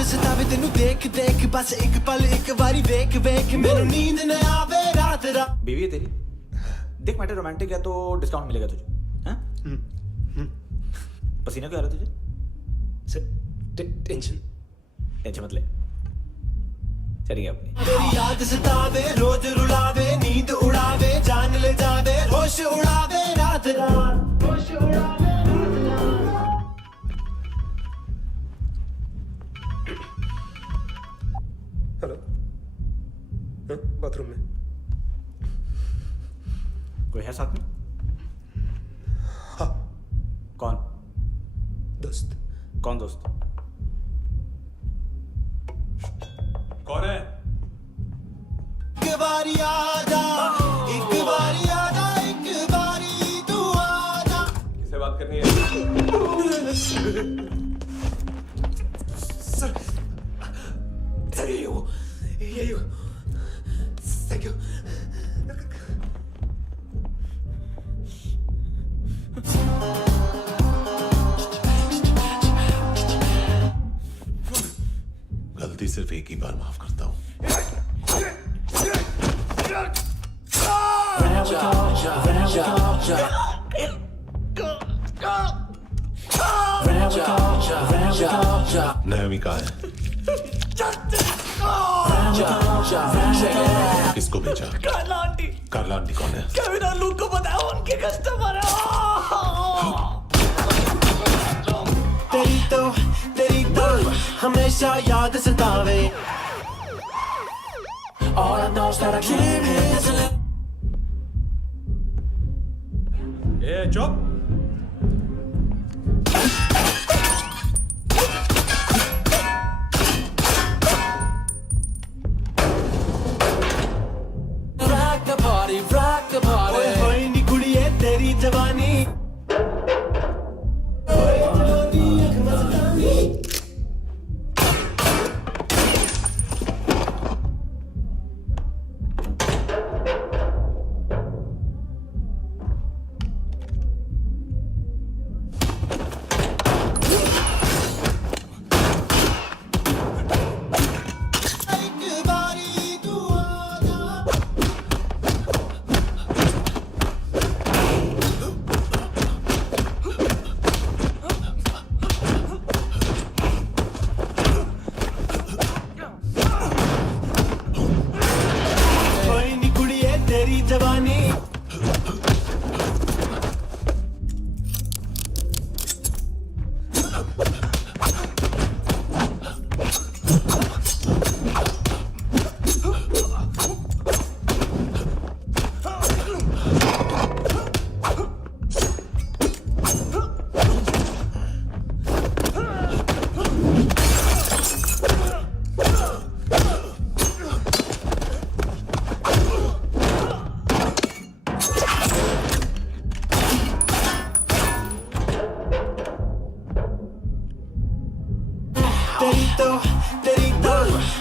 सतावे तेनू देख देख बस एक पल एक बारी वेख वेख मैनू नींद न आवे रात रात। बीवी है तेरी, देख मैटर रोमांटिक है तो डिस्काउंट मिलेगा तुझे। हाँ? पसीना क्यों आ रहा है तुझे? सर टेंशन मत ले, चलेंगे अपनी। तेरी याद सतावे रोज रुलावे नींद उड़ावे जान ले जावे होश उड़ावे रात रात होश उड़ावे। हेलो, बाथरूम में कोई है साथ में? हाँ। कौन? दोस्त। कौन दोस्त? कौन है? एक बारी आजा, एक बारी आजा, एक बारी तू आजा। किससे बात करनी है? सर यही हो, थैंक यू। गलती सिर्फ एक ही बार माफ करता हूँ। नायोमी कहाँ है? किसको भेजा? कार्ला आंटी। कार्ला आंटी कौन है? केविन और लूक को बताओ, उनके कस्टमर है। तेरी तो हमेशा याद सतावे। All I know is that I came here to live. ए चुप। rock the party. ओए होए नी कुड़िए तेरी जवानी। ओए जवानी एक मस्तानी। जवानी तेरी तो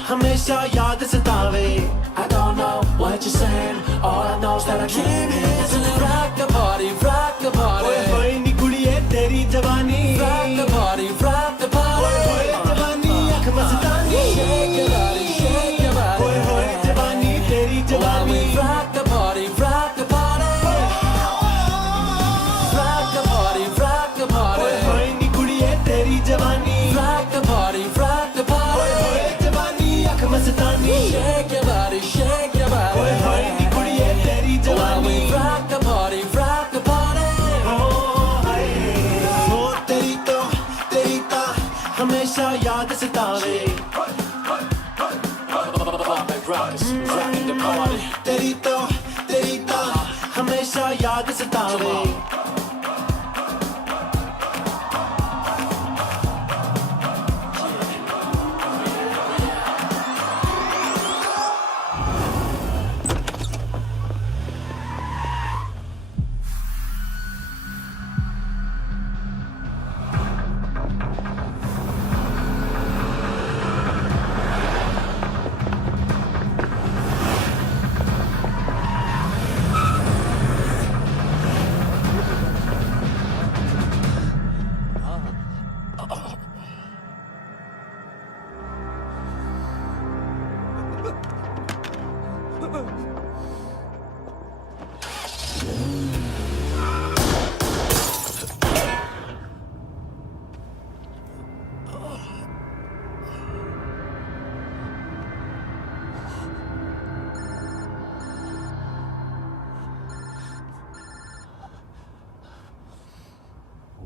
हमेशा याद सतावे। I don't know what you're saying, all I know is that I came here to rock the party, rock the party. ओए होए नी कुड़िए तेरी जवानी, rock the party, rock the party. ओए होए जवानी अख मस्तानी, shake your body, shake your body. ओए होए जवानी तेरी जवानी, rock the party, rock the party. Rock the party, rock the party. ओए होए नी कुड़िए तेरी जवानी, rock the party, rock the party. Mastani shake your body, shake your body. ओए होए नी कुड़िए तेरी जवानी, rock the party, rock the party. ओ तेरी तो हमेशा याद सतावे। तेरी तो हमेशा याद सतावे।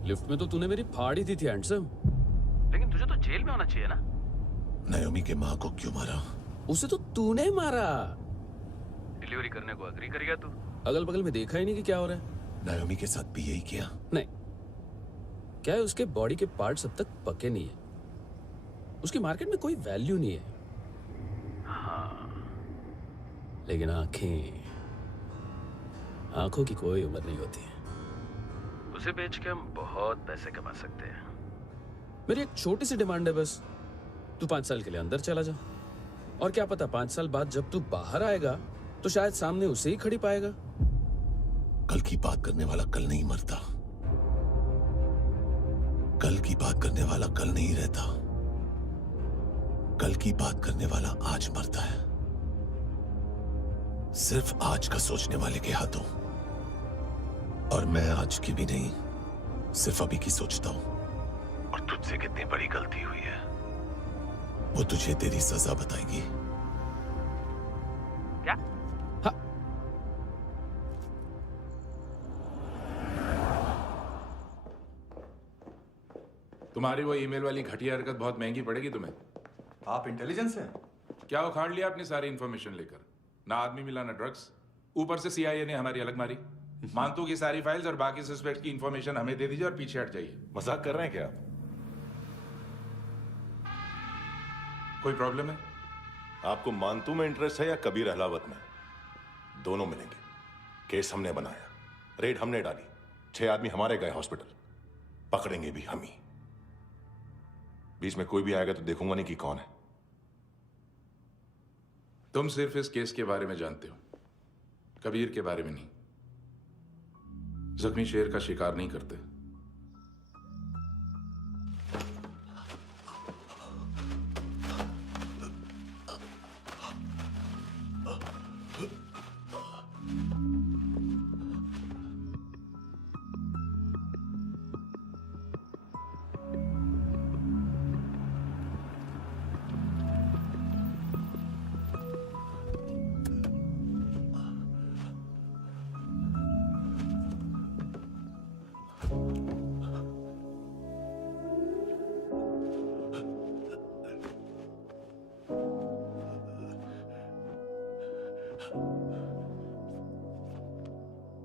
लिफ्ट में तो तूने मेरी फाड़ ही दी थी हैंडसम। लेकिन तुझे तो जेल में होना चाहिए ना। नायोमी के माँ को क्यों मारा? उसे तो तूने मारा। डिलीवरी करने को अग्री कर गया तू। अगल बगल में देखा ही नहीं कि क्या हो रहा है। नायोमी के साथ भी यही किया? नहीं, क्या है उसके बॉडी के पार्ट्स अब तक पके नहीं है, उसकी मार्केट में कोई वैल्यू नहीं है। हाँ, लेकिन आंखों की कोई उम्र नहीं होती है। उसे बेच के हम बहुत पैसे कमा सकते हैं। मेरी एक छोटी सी डिमांड है बस, तू 5 साल के लिए अंदर चला जा, और क्या पता 5 साल बाद जब तू बाहर आएगा तो शायद सामने उसे ही खड़ी पाएगा। कल की बात करने वाला कल नहीं मरता, कल की बात करने वाला कल नहीं रहता, कल की बात करने वाला आज मरता है। सिर्फ आज का सोचने वाले के हाथों। और मैं आज की भी नहीं, सिर्फ अभी की सोचता हूं। और तुझसे कितनी बड़ी गलती हुई है वो तुझे तेरी सजा बताएगी। क्या? हाँ। तुम्हारी वो ईमेल वाली घटिया हरकत बहुत महंगी पड़ेगी तुम्हें। आप इंटेलिजेंस हैं? क्या उखाड़ लिया अपनी सारी इंफॉर्मेशन लेकर? ना आदमी मिला ना ड्रग्स, ऊपर से CIA ने हमारी अलग मारी। मानतू की सारी फाइल्स और बाकी सस्पेक्ट की इंफॉर्मेशन हमें दे दीजिए और पीछे हट जाइए। मजाक कर रहे हैं क्या आप? कोई प्रॉब्लम है? आपको मानतू में इंटरेस्ट है या कबीर अहलावत में? दोनों मिलेंगे। केस हमने बनाया, रेड हमने डाली, 6 आदमी हमारे गए हॉस्पिटल, पकड़ेंगे भी हम ही। बीच में कोई भी आएगा तो देखूंगा नहीं कि कौन है। तुम सिर्फ इस केस के बारे में जानते हो, कबीर के बारे में नहीं। जख्मी शेर का शिकार नहीं करते।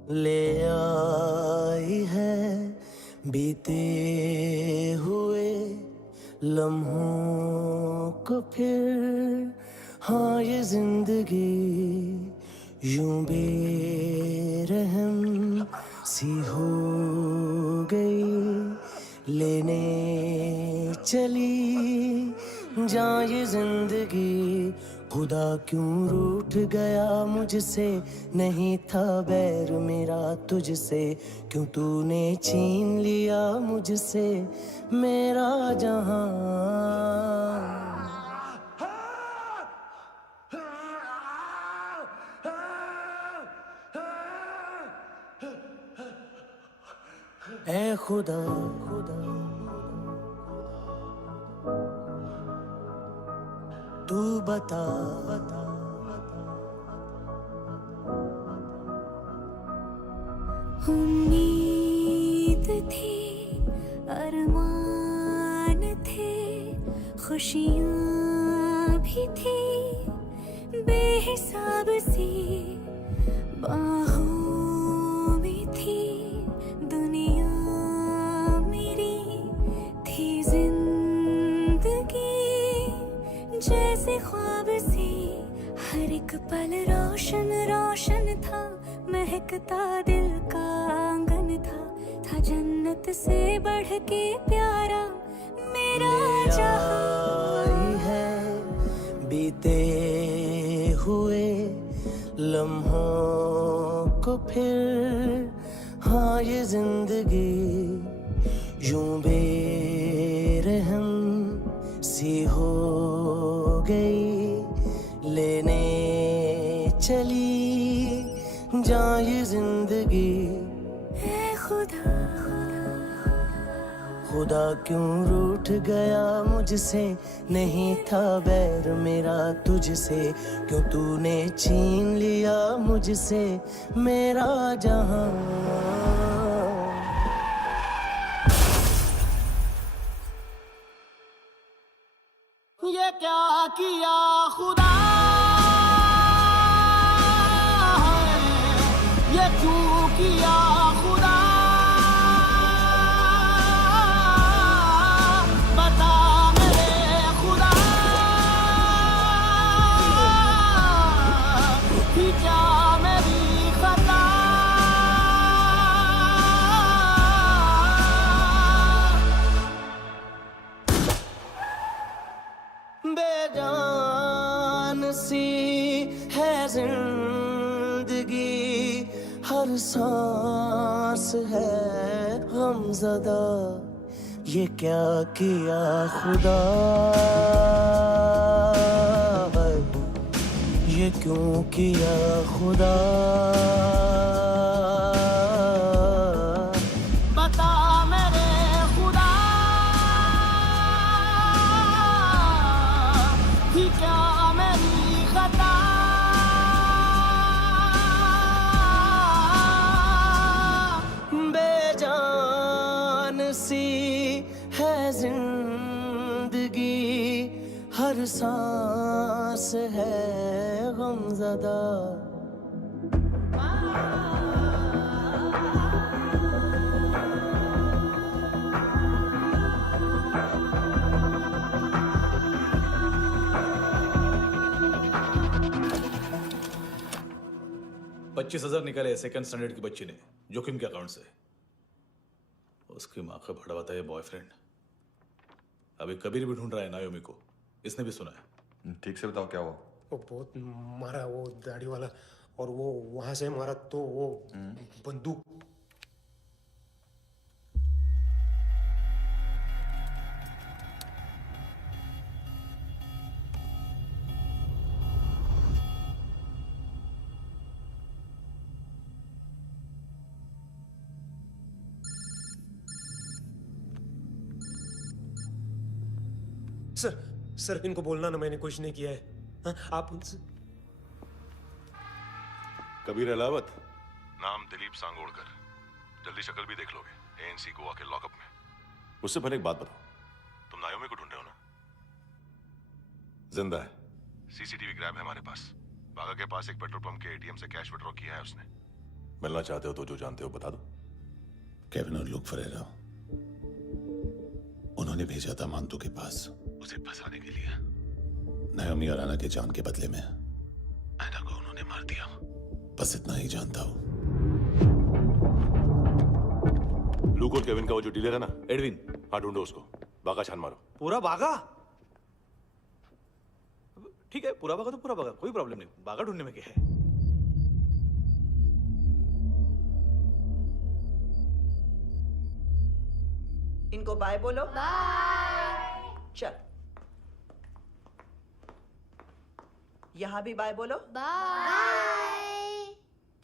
ले आई है बीते हुए लम्हों को फिर, हाँ ये जिंदगी यूं बेरहम सी हो गई, लेने चली जा ये जिंदगी। खुदा क्यों रूठ गया मुझसे, नहीं था बैर मेरा तुझसे, क्यों तूने छीन लिया मुझसे मेरा जहां। ऐ खुदा खुदा तू बता बता उम्मीद थी, अरमान थे, खुशियाँ भी थी बेहिसाब सी, बाहों में थी दुनिया मेरी, थी जिंदगी जैसे ख्वाब सी, हर एक पल रोशन रोशन था, महकता दिल का आंगन था जन्नत से बढ़ के प्यारा मेरा जहां। है बीते हुए लम्हों को फिर, हाँ ये जिंदगी यूं बेरहम सी हो गई, लेने चली जा ये जिंदगी। ऐ खुदा खुदा क्यों रूठ गया मुझसे, नहीं था बैर मेरा तुझसे, क्यों तूने छीन लिया मुझसे मेरा जहां। किया खुदा ये क्यों किया खुदा बता मेरे खुदा थी क्या मेरी खता बेजान सी है जिंदगी हर सांस है गमज़दा ये क्या किया खुदा ये क्यों किया खुदा बता मेरे खुदा थी क्या मेरी खता बेजान सी है जिंदगी हर सांस है गमज़दा $25,000 निकाले सेकंड स्टैंडर्ड की बच्ची ने जोखिम के अकाउंट से। उसकी माँ का भड़ा हुआ था ये बॉयफ्रेंड। अभी कबीर भी ढूंढ रहा है नायोमी को। इसने भी सुना है। ठीक से बताओ क्या हुआ। वो बहुत मारा वो दाढ़ी वाला, और वो वहां से मारा तो वो बंदूक। सर इनको बोलना ना मैंने कुछ नहीं किया है। हाँ, आप उनसे कबीर अलावत, नाम दिलीप सांगोड़कर। जल्दी शक्ल भी देख लोगे एएनसी गोवा के लॉकअप में। उससे पहले एक बात बताओ, तुम नायोमी को ढूंढ रहे हो ना? जिंदा है। सीसीटीवी ग्रैब है हमारे पास। बागा के पास एक पेट्रोल पंप के एटीएम से कैश विड्रॉ किया है उसने। मिलना चाहते हो तो जो जानते हो बता दो। केविन और लुक फरेरा, उन्होंने भेजा था मांतू के पास उसे फंसाने के लिए। नायोमी अराना के जान के बदले में ऐना को उन्होंने मार दिया। बस इतना ही जानता हूं। लूक और केविन का वो जो डीलर है ना, एडविन, हाँ ढूंढो उसको। बागा छान मारो। पूरा बागा? ठीक है, पूरा बागा तो पूरा बागा, कोई प्रॉब्लम नहीं। बागा ढूंढने में क्या है? इनको बाय बोलो। बाय। चल, यहां भी बाय बोलो। बाय।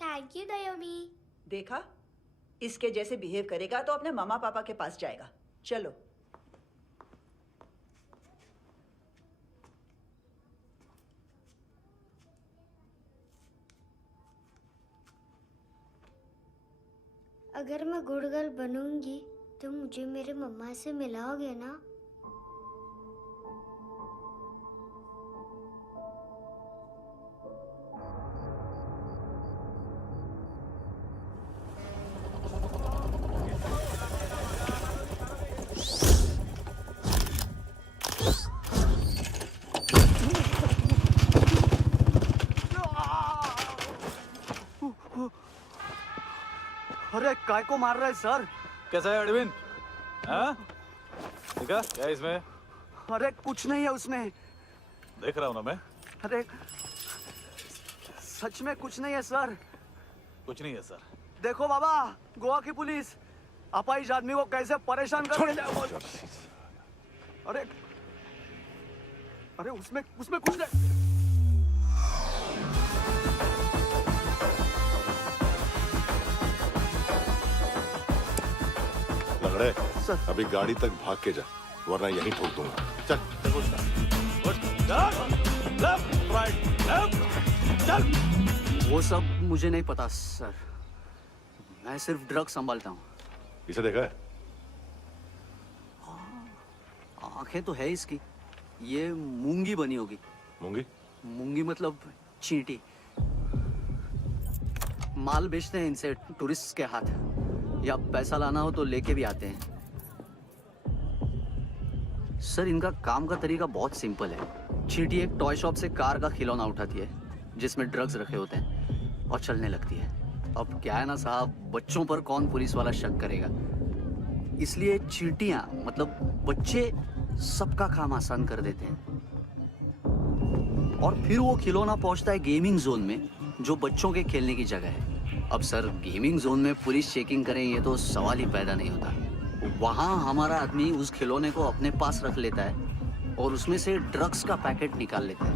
Thank you नायोमी। देखा, इसके जैसे बिहेव करेगा तो अपने मामा पापा के पास जाएगा। चलो। अगर मैं गुड गर्ल बनूंगी तो मुझे मेरे मम्मा से मिलाओगे ना? अरे काय को मार रहा है सर? कैसा है एडविन? हाँ? देखा क्या है इसमें? अरे कुछ नहीं है उसमें। देख रहा हूं ना मैं। अरे सच में कुछ नहीं है सर। कुछ नहीं है सर। देखो बाबा, गोवा की पुलिस अपाइज आदमी को कैसे परेशान कर रही है। अरे अरे उसमें कुछ नहीं। लंगड़े, अभी गाड़ी तक भाग के जा, वरना यहीं ठोक दूंगा। चल। वो सब मुझे नहीं पता सर, मैं सिर्फ ड्रग संभालता हूँ। इसे देखा है? आंखें तो है इसकी, ये मूंगी बनी होगी। मूंगी? मूंगी मतलब चींटी। माल बेचते हैं इनसे टूरिस्ट के हाथ, या पैसा लाना हो तो लेके भी आते हैं। सर इनका काम का तरीका बहुत सिंपल है। चींटी एक टॉय शॉप से कार का खिलौना उठाती है जिसमें ड्रग्स रखे होते हैं और चलने लगती है। अब क्या है ना साहब, बच्चों पर कौन पुलिस वाला शक करेगा, इसलिए चींटियां मतलब बच्चे सबका काम आसान कर देते हैं। और फिर वो खिलौना पहुंचता है गेमिंग जोन में, जो बच्चों के खेलने की जगह है। अब सर गेमिंग जोन में पुलिस चेकिंग करें ये तो सवाल ही पैदा नहीं होता। वहां हमारा आदमी उस खिलौने को अपने पास रख लेता है और उसमें से ड्रग्स का पैकेट निकाल लेता है,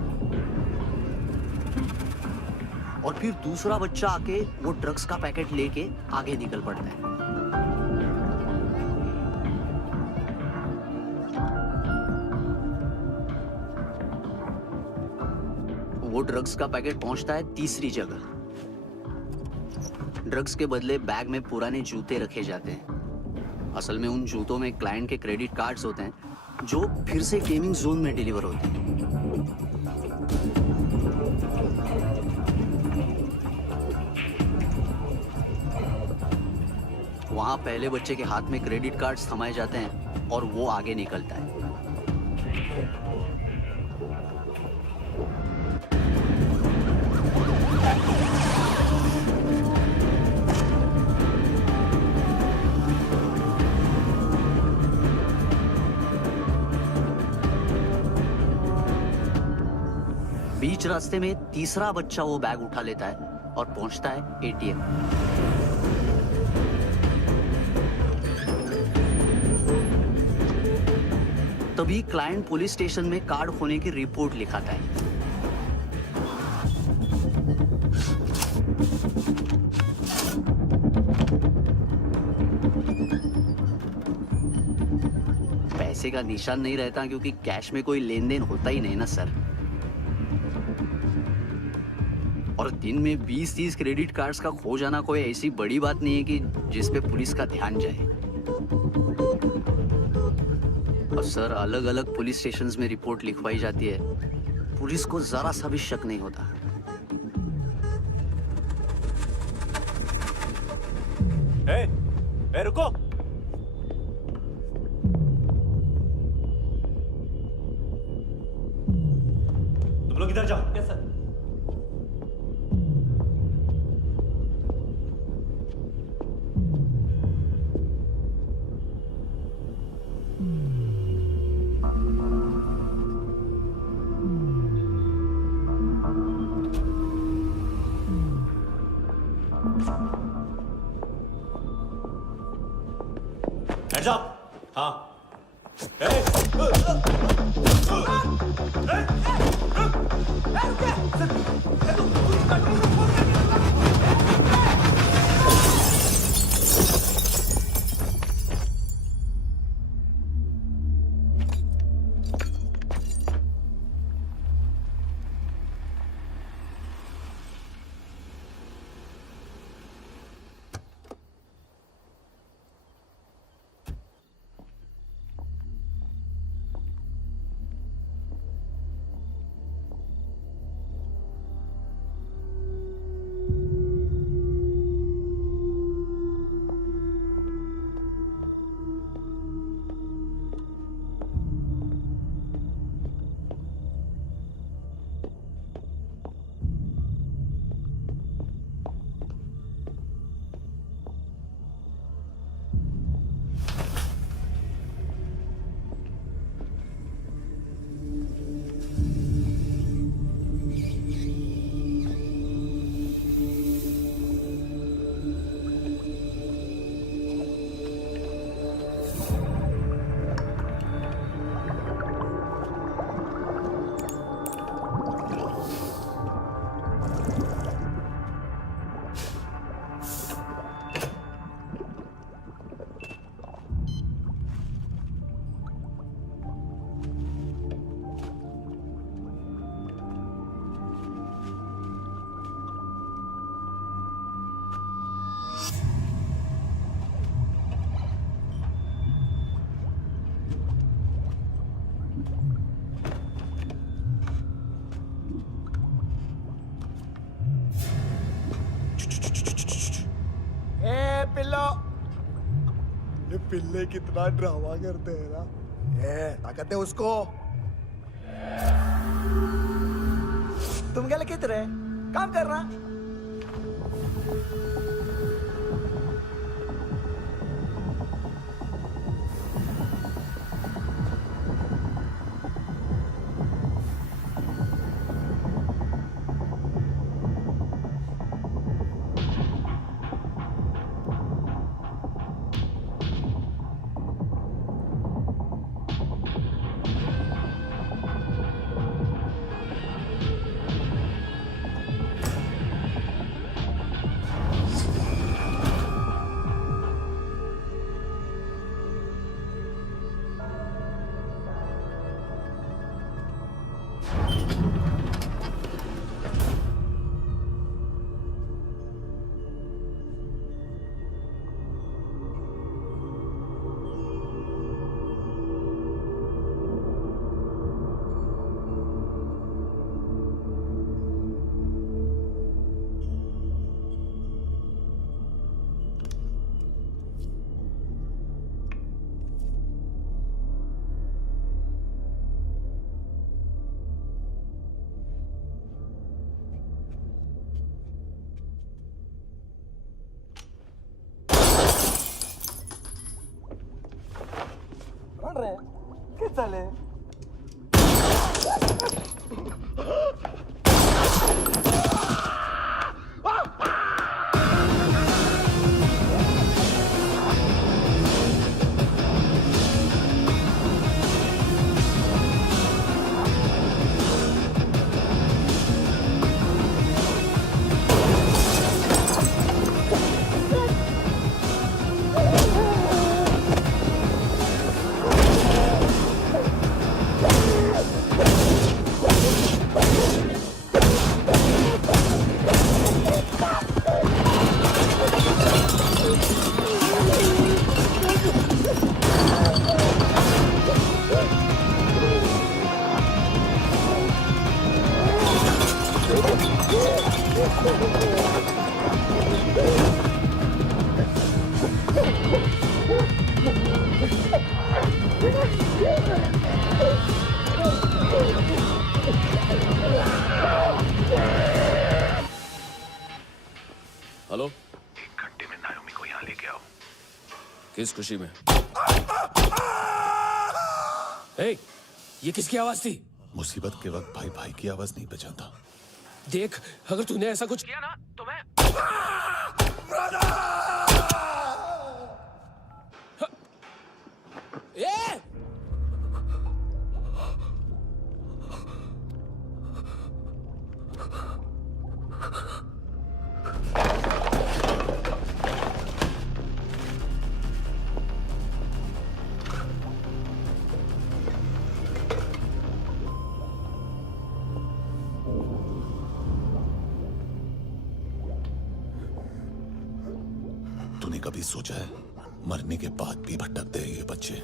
और फिर दूसरा बच्चा आके वो ड्रग्स का पैकेट लेके आगे निकल पड़ता है। वो ड्रग्स का पैकेट पहुंचता है तीसरी जगह। ड्रग्स के बदले बैग में पुराने जूते रखे जाते हैं। असल में उन जूतों में क्लाइंट के क्रेडिट कार्ड्स होते हैं जो फिर से गेमिंग जोन में डिलीवर होते हैं। वहां पहले बच्चे के हाथ में क्रेडिट कार्ड्स थमाए जाते हैं और वो आगे निकलता है। बीच रास्ते में तीसरा बच्चा वो बैग उठा लेता है और पहुंचता है एटीएम। तभी क्लाइंट पुलिस स्टेशन में कार्ड खोने की रिपोर्ट लिखाता है। पैसे का निशान नहीं रहता क्योंकि कैश में कोई लेन देन होता ही नहीं ना सर। और दिन में 20-30 क्रेडिट कार्ड्स का खो जाना कोई ऐसी बड़ी बात नहीं है कि जिस पे पुलिस का ध्यान जाए। और सर अलग अलग पुलिस स्टेशंस में रिपोर्ट लिखवाई जाती है, पुलिस को जरा सा भी शक नहीं होता। ए, रुको। तुम लोग इधर जाओ। Yes sir. Hands up! हाँ। पिल्लो। ये पिल्ले कितना ड्रामा करते हैं ना। ये ताकत है उसको। तुम क्या लिखित रहे? काम कर रहा। ¿Qué tal? हेलो, 1 घंटे में नायोमी को यहाँ लेके आओ। किस खुशी में? ए, ये किसकी आवाज थी? मुसीबत के वक्त भाई भाई की आवाज नहीं पहचानता। देख, अगर तूने ऐसा कुछ किया ना तो मैं ए! तूने कभी सोचा है मरने के बाद भी भटकते हैं ये बच्चे?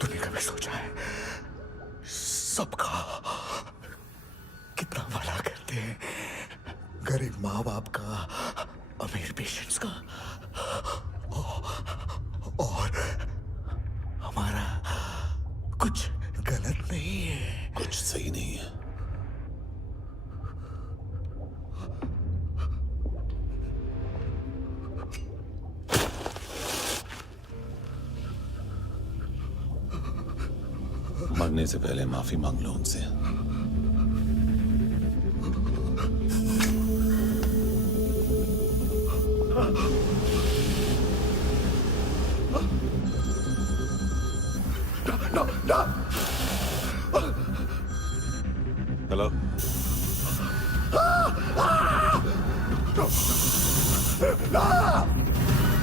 तूने कभी सोचा है सबका कितना भला करते हैं? गरीब माँ बाप का, अमीर पेशेंट्स का, और हमारा कुछ गलत नहीं है। कुछ सही नहीं है। मरने से पहले माफी मांग लो उनसे। हेलो,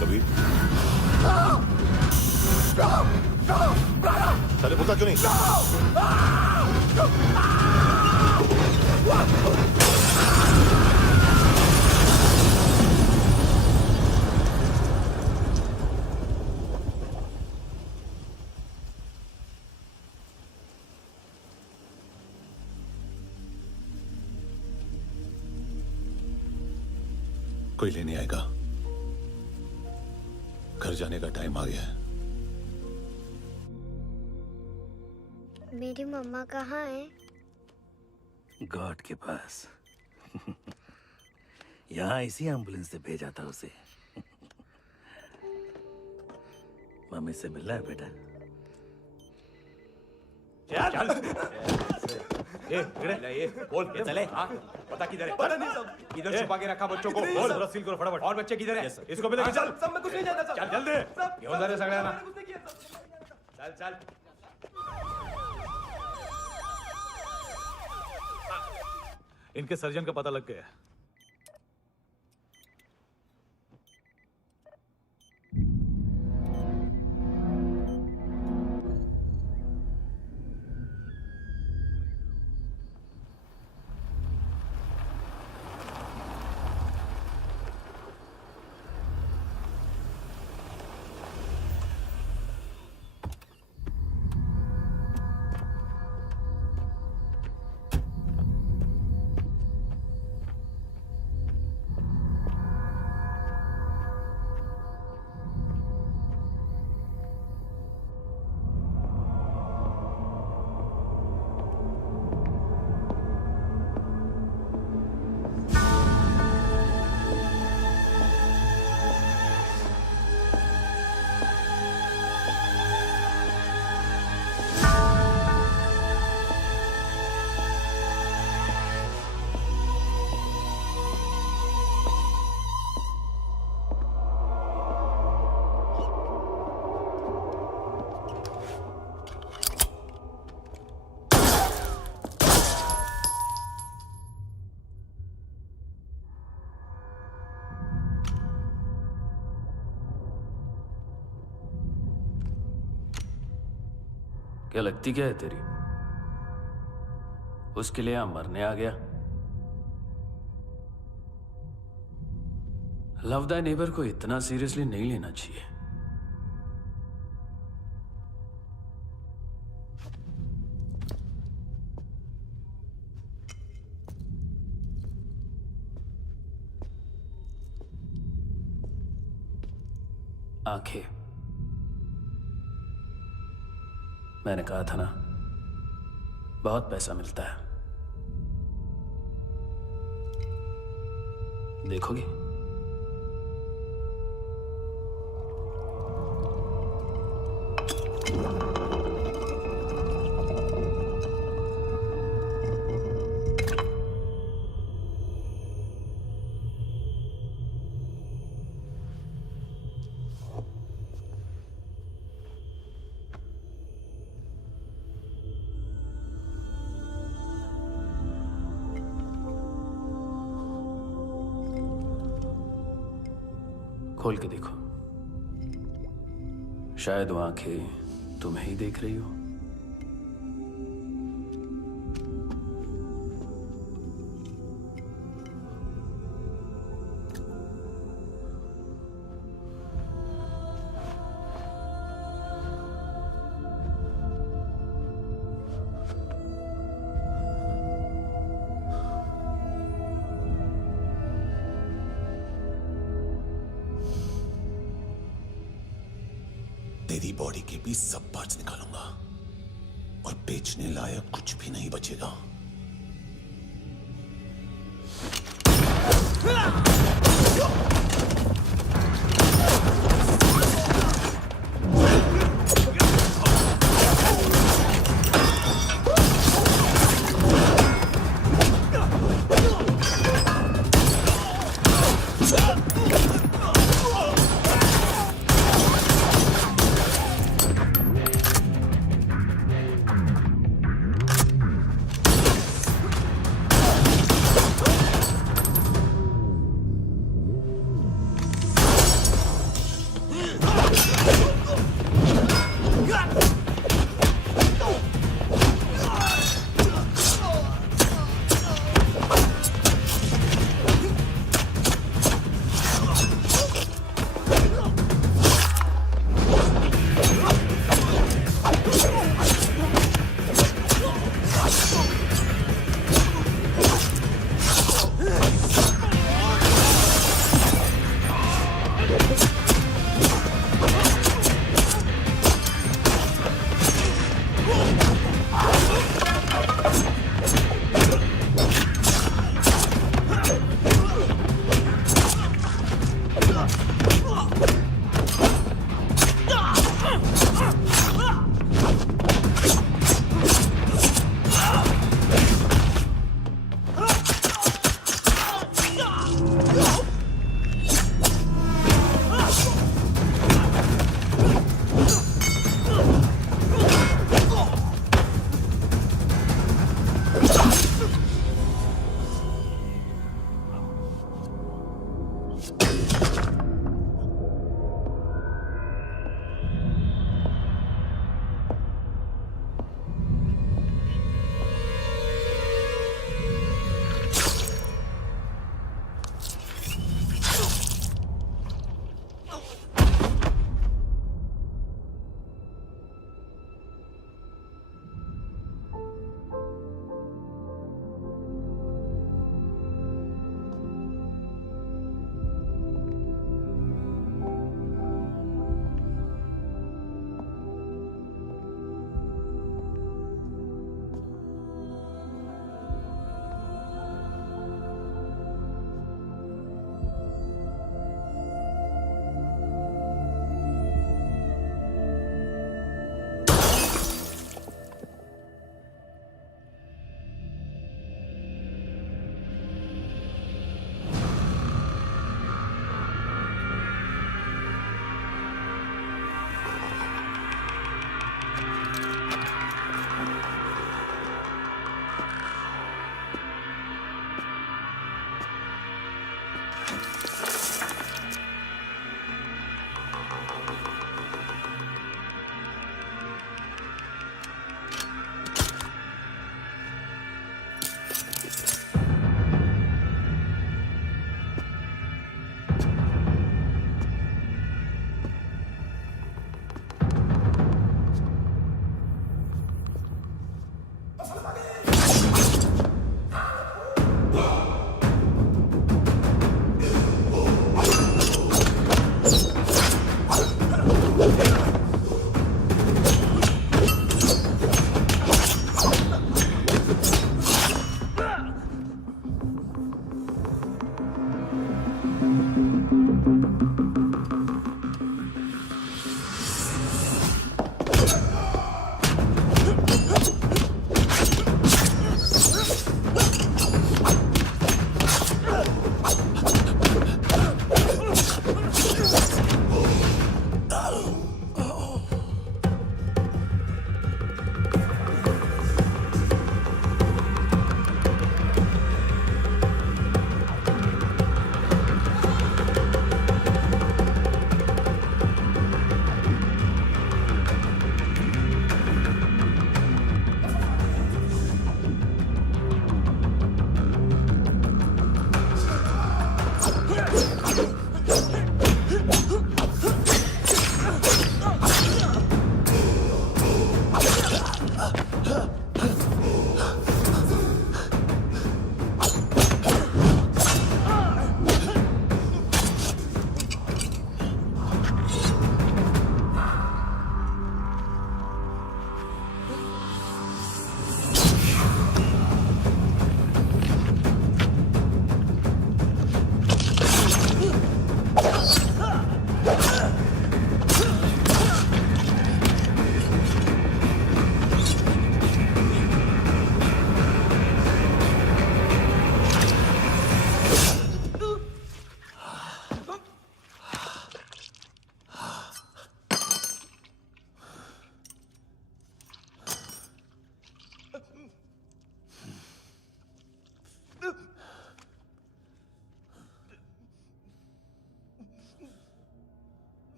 कबीर, चले बोलता क्यों नहीं? कोई लेने आएगा? घर जाने का टाइम आ गया है। मेरी मम्मा कहाँ है? गॉड के पास। यहाँ इसी एम्बुलेंस से भेजा था उसे। मम्मी से मिलना है बेटा। चल ये बोल ये चले। हाँ पता किधर है? पता नहीं सब इधर छुपा के रखा बच्चों को। बोल जरा सील करो फटाफट। और बच्चे किधर है? इसको भी लेके चल। सब मैं कुछ नहीं जानता। चल जल्दी घेऊन जा रे सगळ्यांना। चल चल। इनके सर्जन का पता लग गया। क्या लगती क्या है तेरी? उसके लिए यहां मरने आ गया? लव द नेबर को इतना सीरियसली नहीं लेना चाहिए। आंखें, मैंने कहा था ना, बहुत पैसा मिलता है। देखोगी? खोल के देखो, शायद वो आंखें तुम्हें ही देख रही हो। तेरी बॉडी के भी सब पार्ट्स निकालूंगा और बेचने लायक कुछ भी नहीं बचेगा।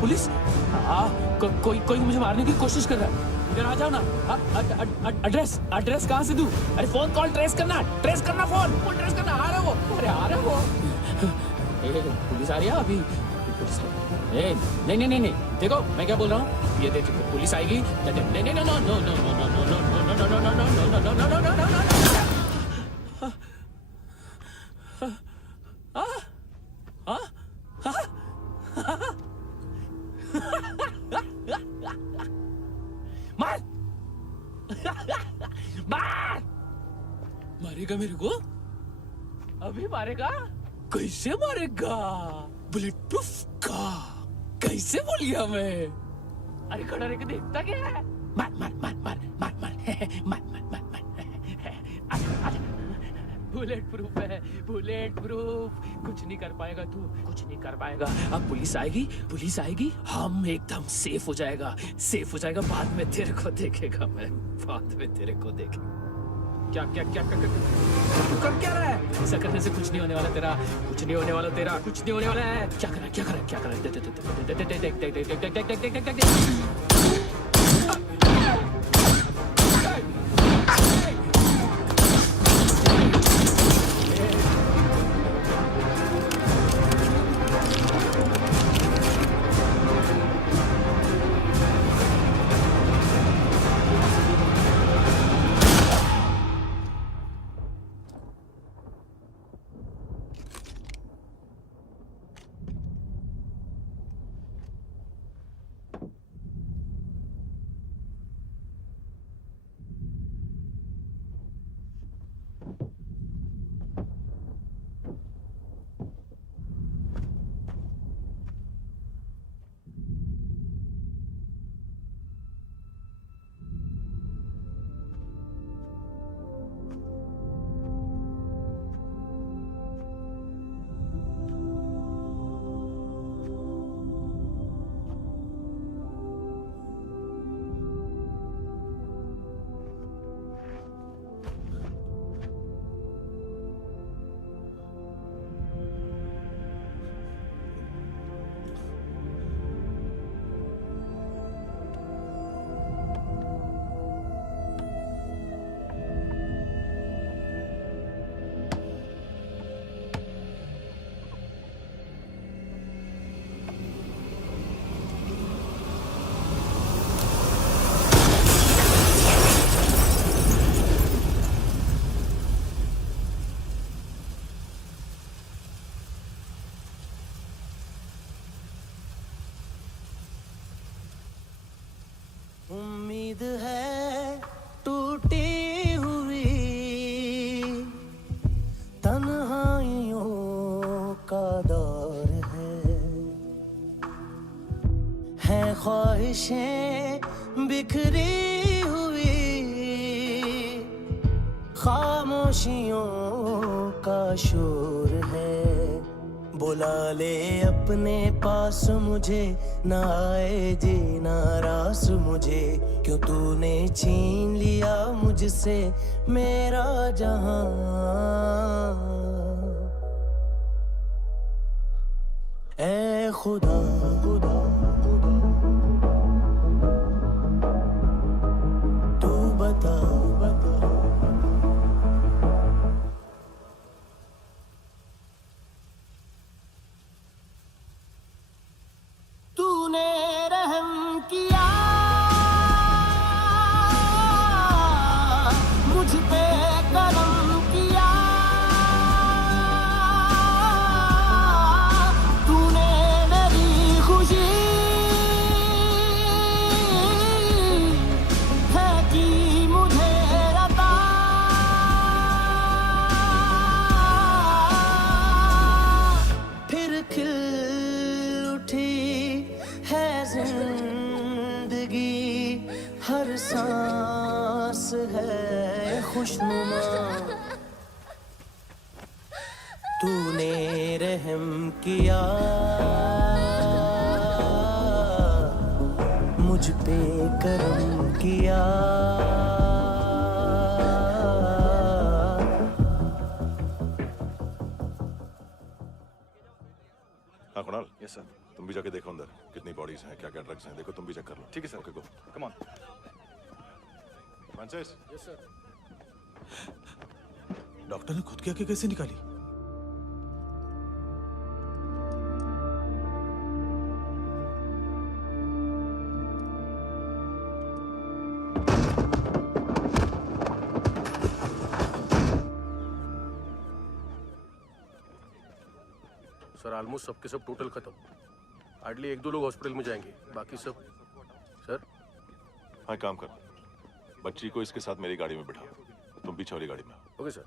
पुलिस कोई कोई मुझे मारने की कोशिश कर रहा है। इधर आ जाओ ना। एड्रेस कहाँ से दूं? अरे फोन कॉल ट्रेस करना फोन ट्रेस करना। आ रहा वो, अरे आ रहा वो। पुलिस आ रही है अभी। नहीं देखो मैं क्या बोल रहा हूँ, ये देखो पुलिस आएगी। मारेगा मेरे को? अभी मारेगा? कैसे मारेगा? बुलेट प्रूफ का कैसे बोल गया मैं? अरे खड़ा रह के देखता क्या है? मार बुलेट प्रूफ है, बुलेट प्रूफ। कुछ नहीं कर पाएगा तू, कुछ नहीं कर पाएगा। अब पुलिस आएगी, हम एकदम सेफ हो जाएगा। बाद में तेरे को देखेगा मैं, बाद में तेरे को देखेगा। क्या कर क्या रहा है? ऐसा करने से कुछ नहीं होने वाला तेरा, कुछ नहीं होने वाला है। क्या कर रहा है? उम्मीद है टूटी हुई तन्हाइयों का दौर है ख्वाहिशें बिखरी हुई खामोशियों का शोर है। बुला ले अपने पास मुझे, ना आए जी नाराज मुझे, क्यों तूने छीन लिया मुझसे मेरा जहां। ऐ खुदा खुदा तू बता तूने रहम किया मुझ पे, करम किया तूने मेरी खुशी है कि मुझे अता। फिर खिल उठी है जिंदगी, हर सांस है खुशनुमा। तूने रहम किया मुझ पे, करम किया। हाँ कुणाल, यस सर, तुम भी जाके देखो अंदर कितनी बॉडीज हैं, क्या क्या ड्रग्स हैं, देखो तुम भी चेक कर लो। ठीक है sir. Okay go. Come on. Francis. Yes sir. Doctor ने खुद की आंखें कैसे निकाली? सर ऑलमोस्ट सबके सब टोटल खत्म। हार्डली 1-2 लोग हॉस्पिटल में जाएंगे, बाकी सब। सर हाँ काम कर, बच्ची को इसके साथ मेरी गाड़ी में बिठा, तुम पीछे वाली गाड़ी में। Okay sir.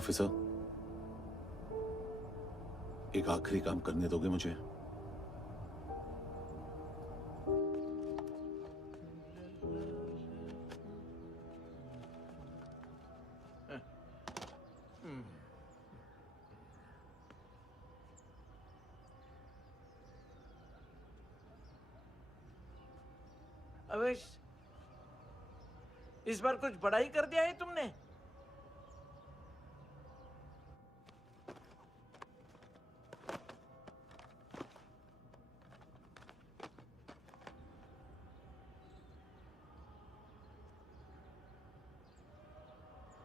ऑफिसर, एक आखिरी काम करने दोगे मुझे? अवेश, इस बार कुछ बड़ा ही कर दिया है तुमने।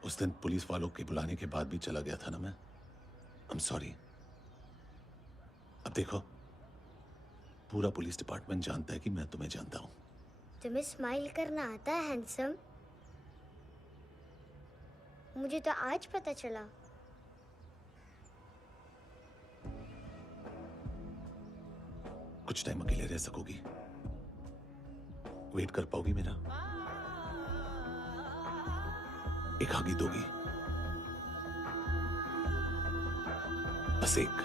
उस दिन पुलिस वालों के बुलाने के बाद भी चला गया था ना मैं। I am sorry. अब देखो, पूरा पुलिस डिपार्टमेंट जानता है कि मैं तुम्हें जानता हूं। तुम्हें स्माइल करना आता है हैंडसम? मुझे तो आज पता चला। कुछ टाइम अकेले रह सकोगी? वेट कर पाओगी मेरा? एक आगी दोगी? बस एक।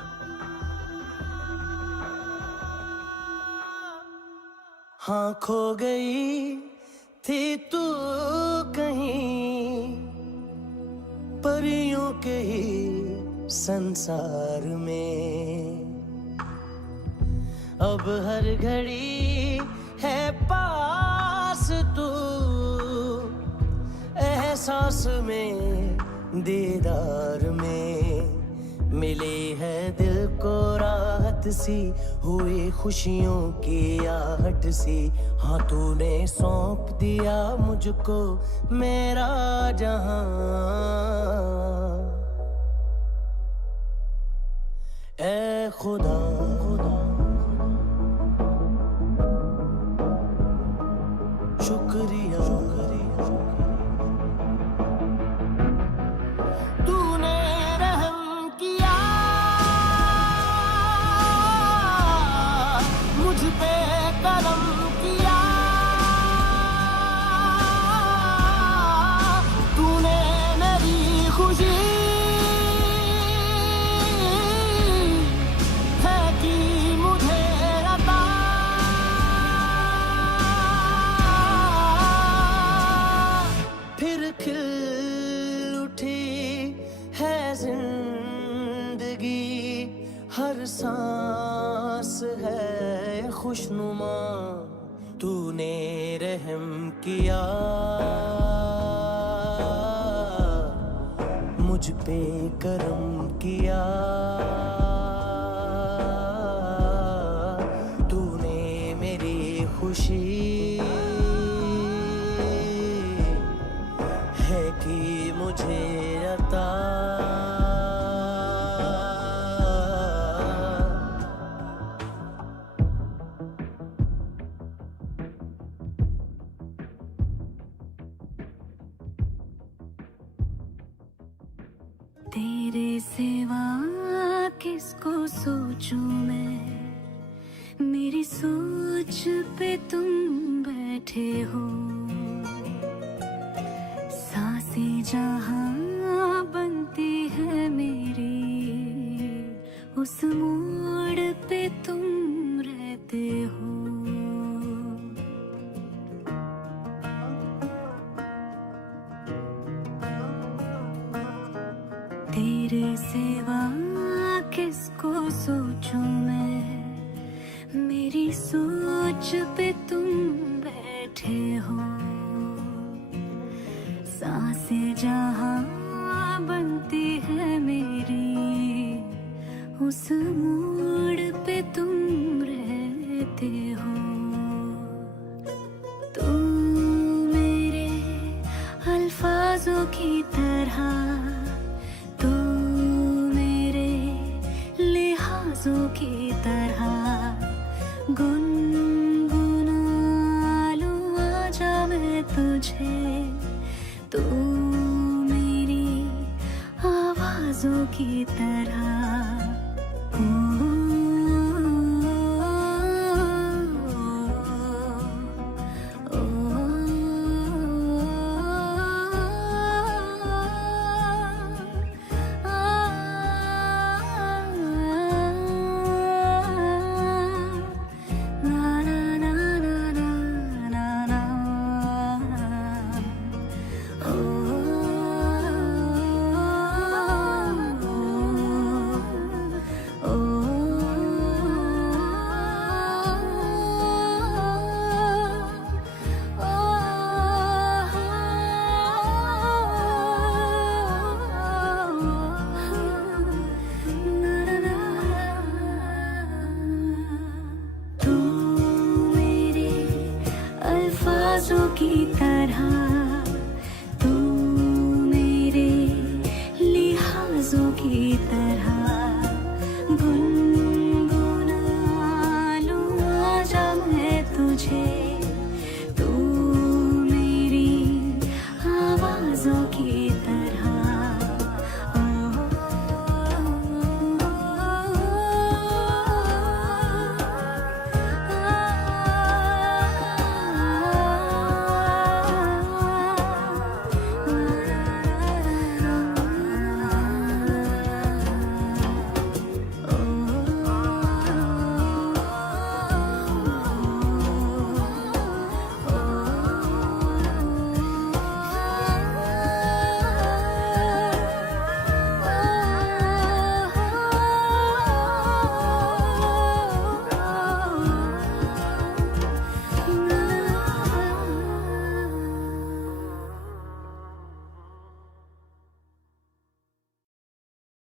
हाँ खो गई थी तू कहीं परियों के ही संसार में, अब हर घड़ी है पास तू, एहसास में दीदार में, मिली है दिल को राहत सी, हुई खुशियों की आहट सी। हाँ तूने सौंप दिया मुझको मेरा जहां, ए खुदा शुक्रिया, तूने रहम किया मुझ पे, करम किया तूने, मेरी खुशी है कि मुझे अता, फिर खिल उठी है जिंदगी, हर सांस है खुशनुमा, तूने रहम किया मुझ पे, करम किया तूने, मेरी खुशी है कि मुझे अता। तेरे सिवा किसको सोचूं मैं, मेरी सोच पे तुम बैठे हो, सांसें जहां बनती है मेरी, उस मोड़ पे तुम रहते हो। तेरे सिवा किसको सोचूं मैं, मेरी सोच पे तुम बैठे हो। सांसें जहां बनती है मेरी, उस मोड़ पे तुम रहते हो। तुम मेरे अल्फाजों की तरह, तू मेरे लिहाजों की तरह, गुनगुना लूं आजा मैं तुझे, तू मेरी आवाजों की तरह। तू मेरे अल्फाजों की तरह,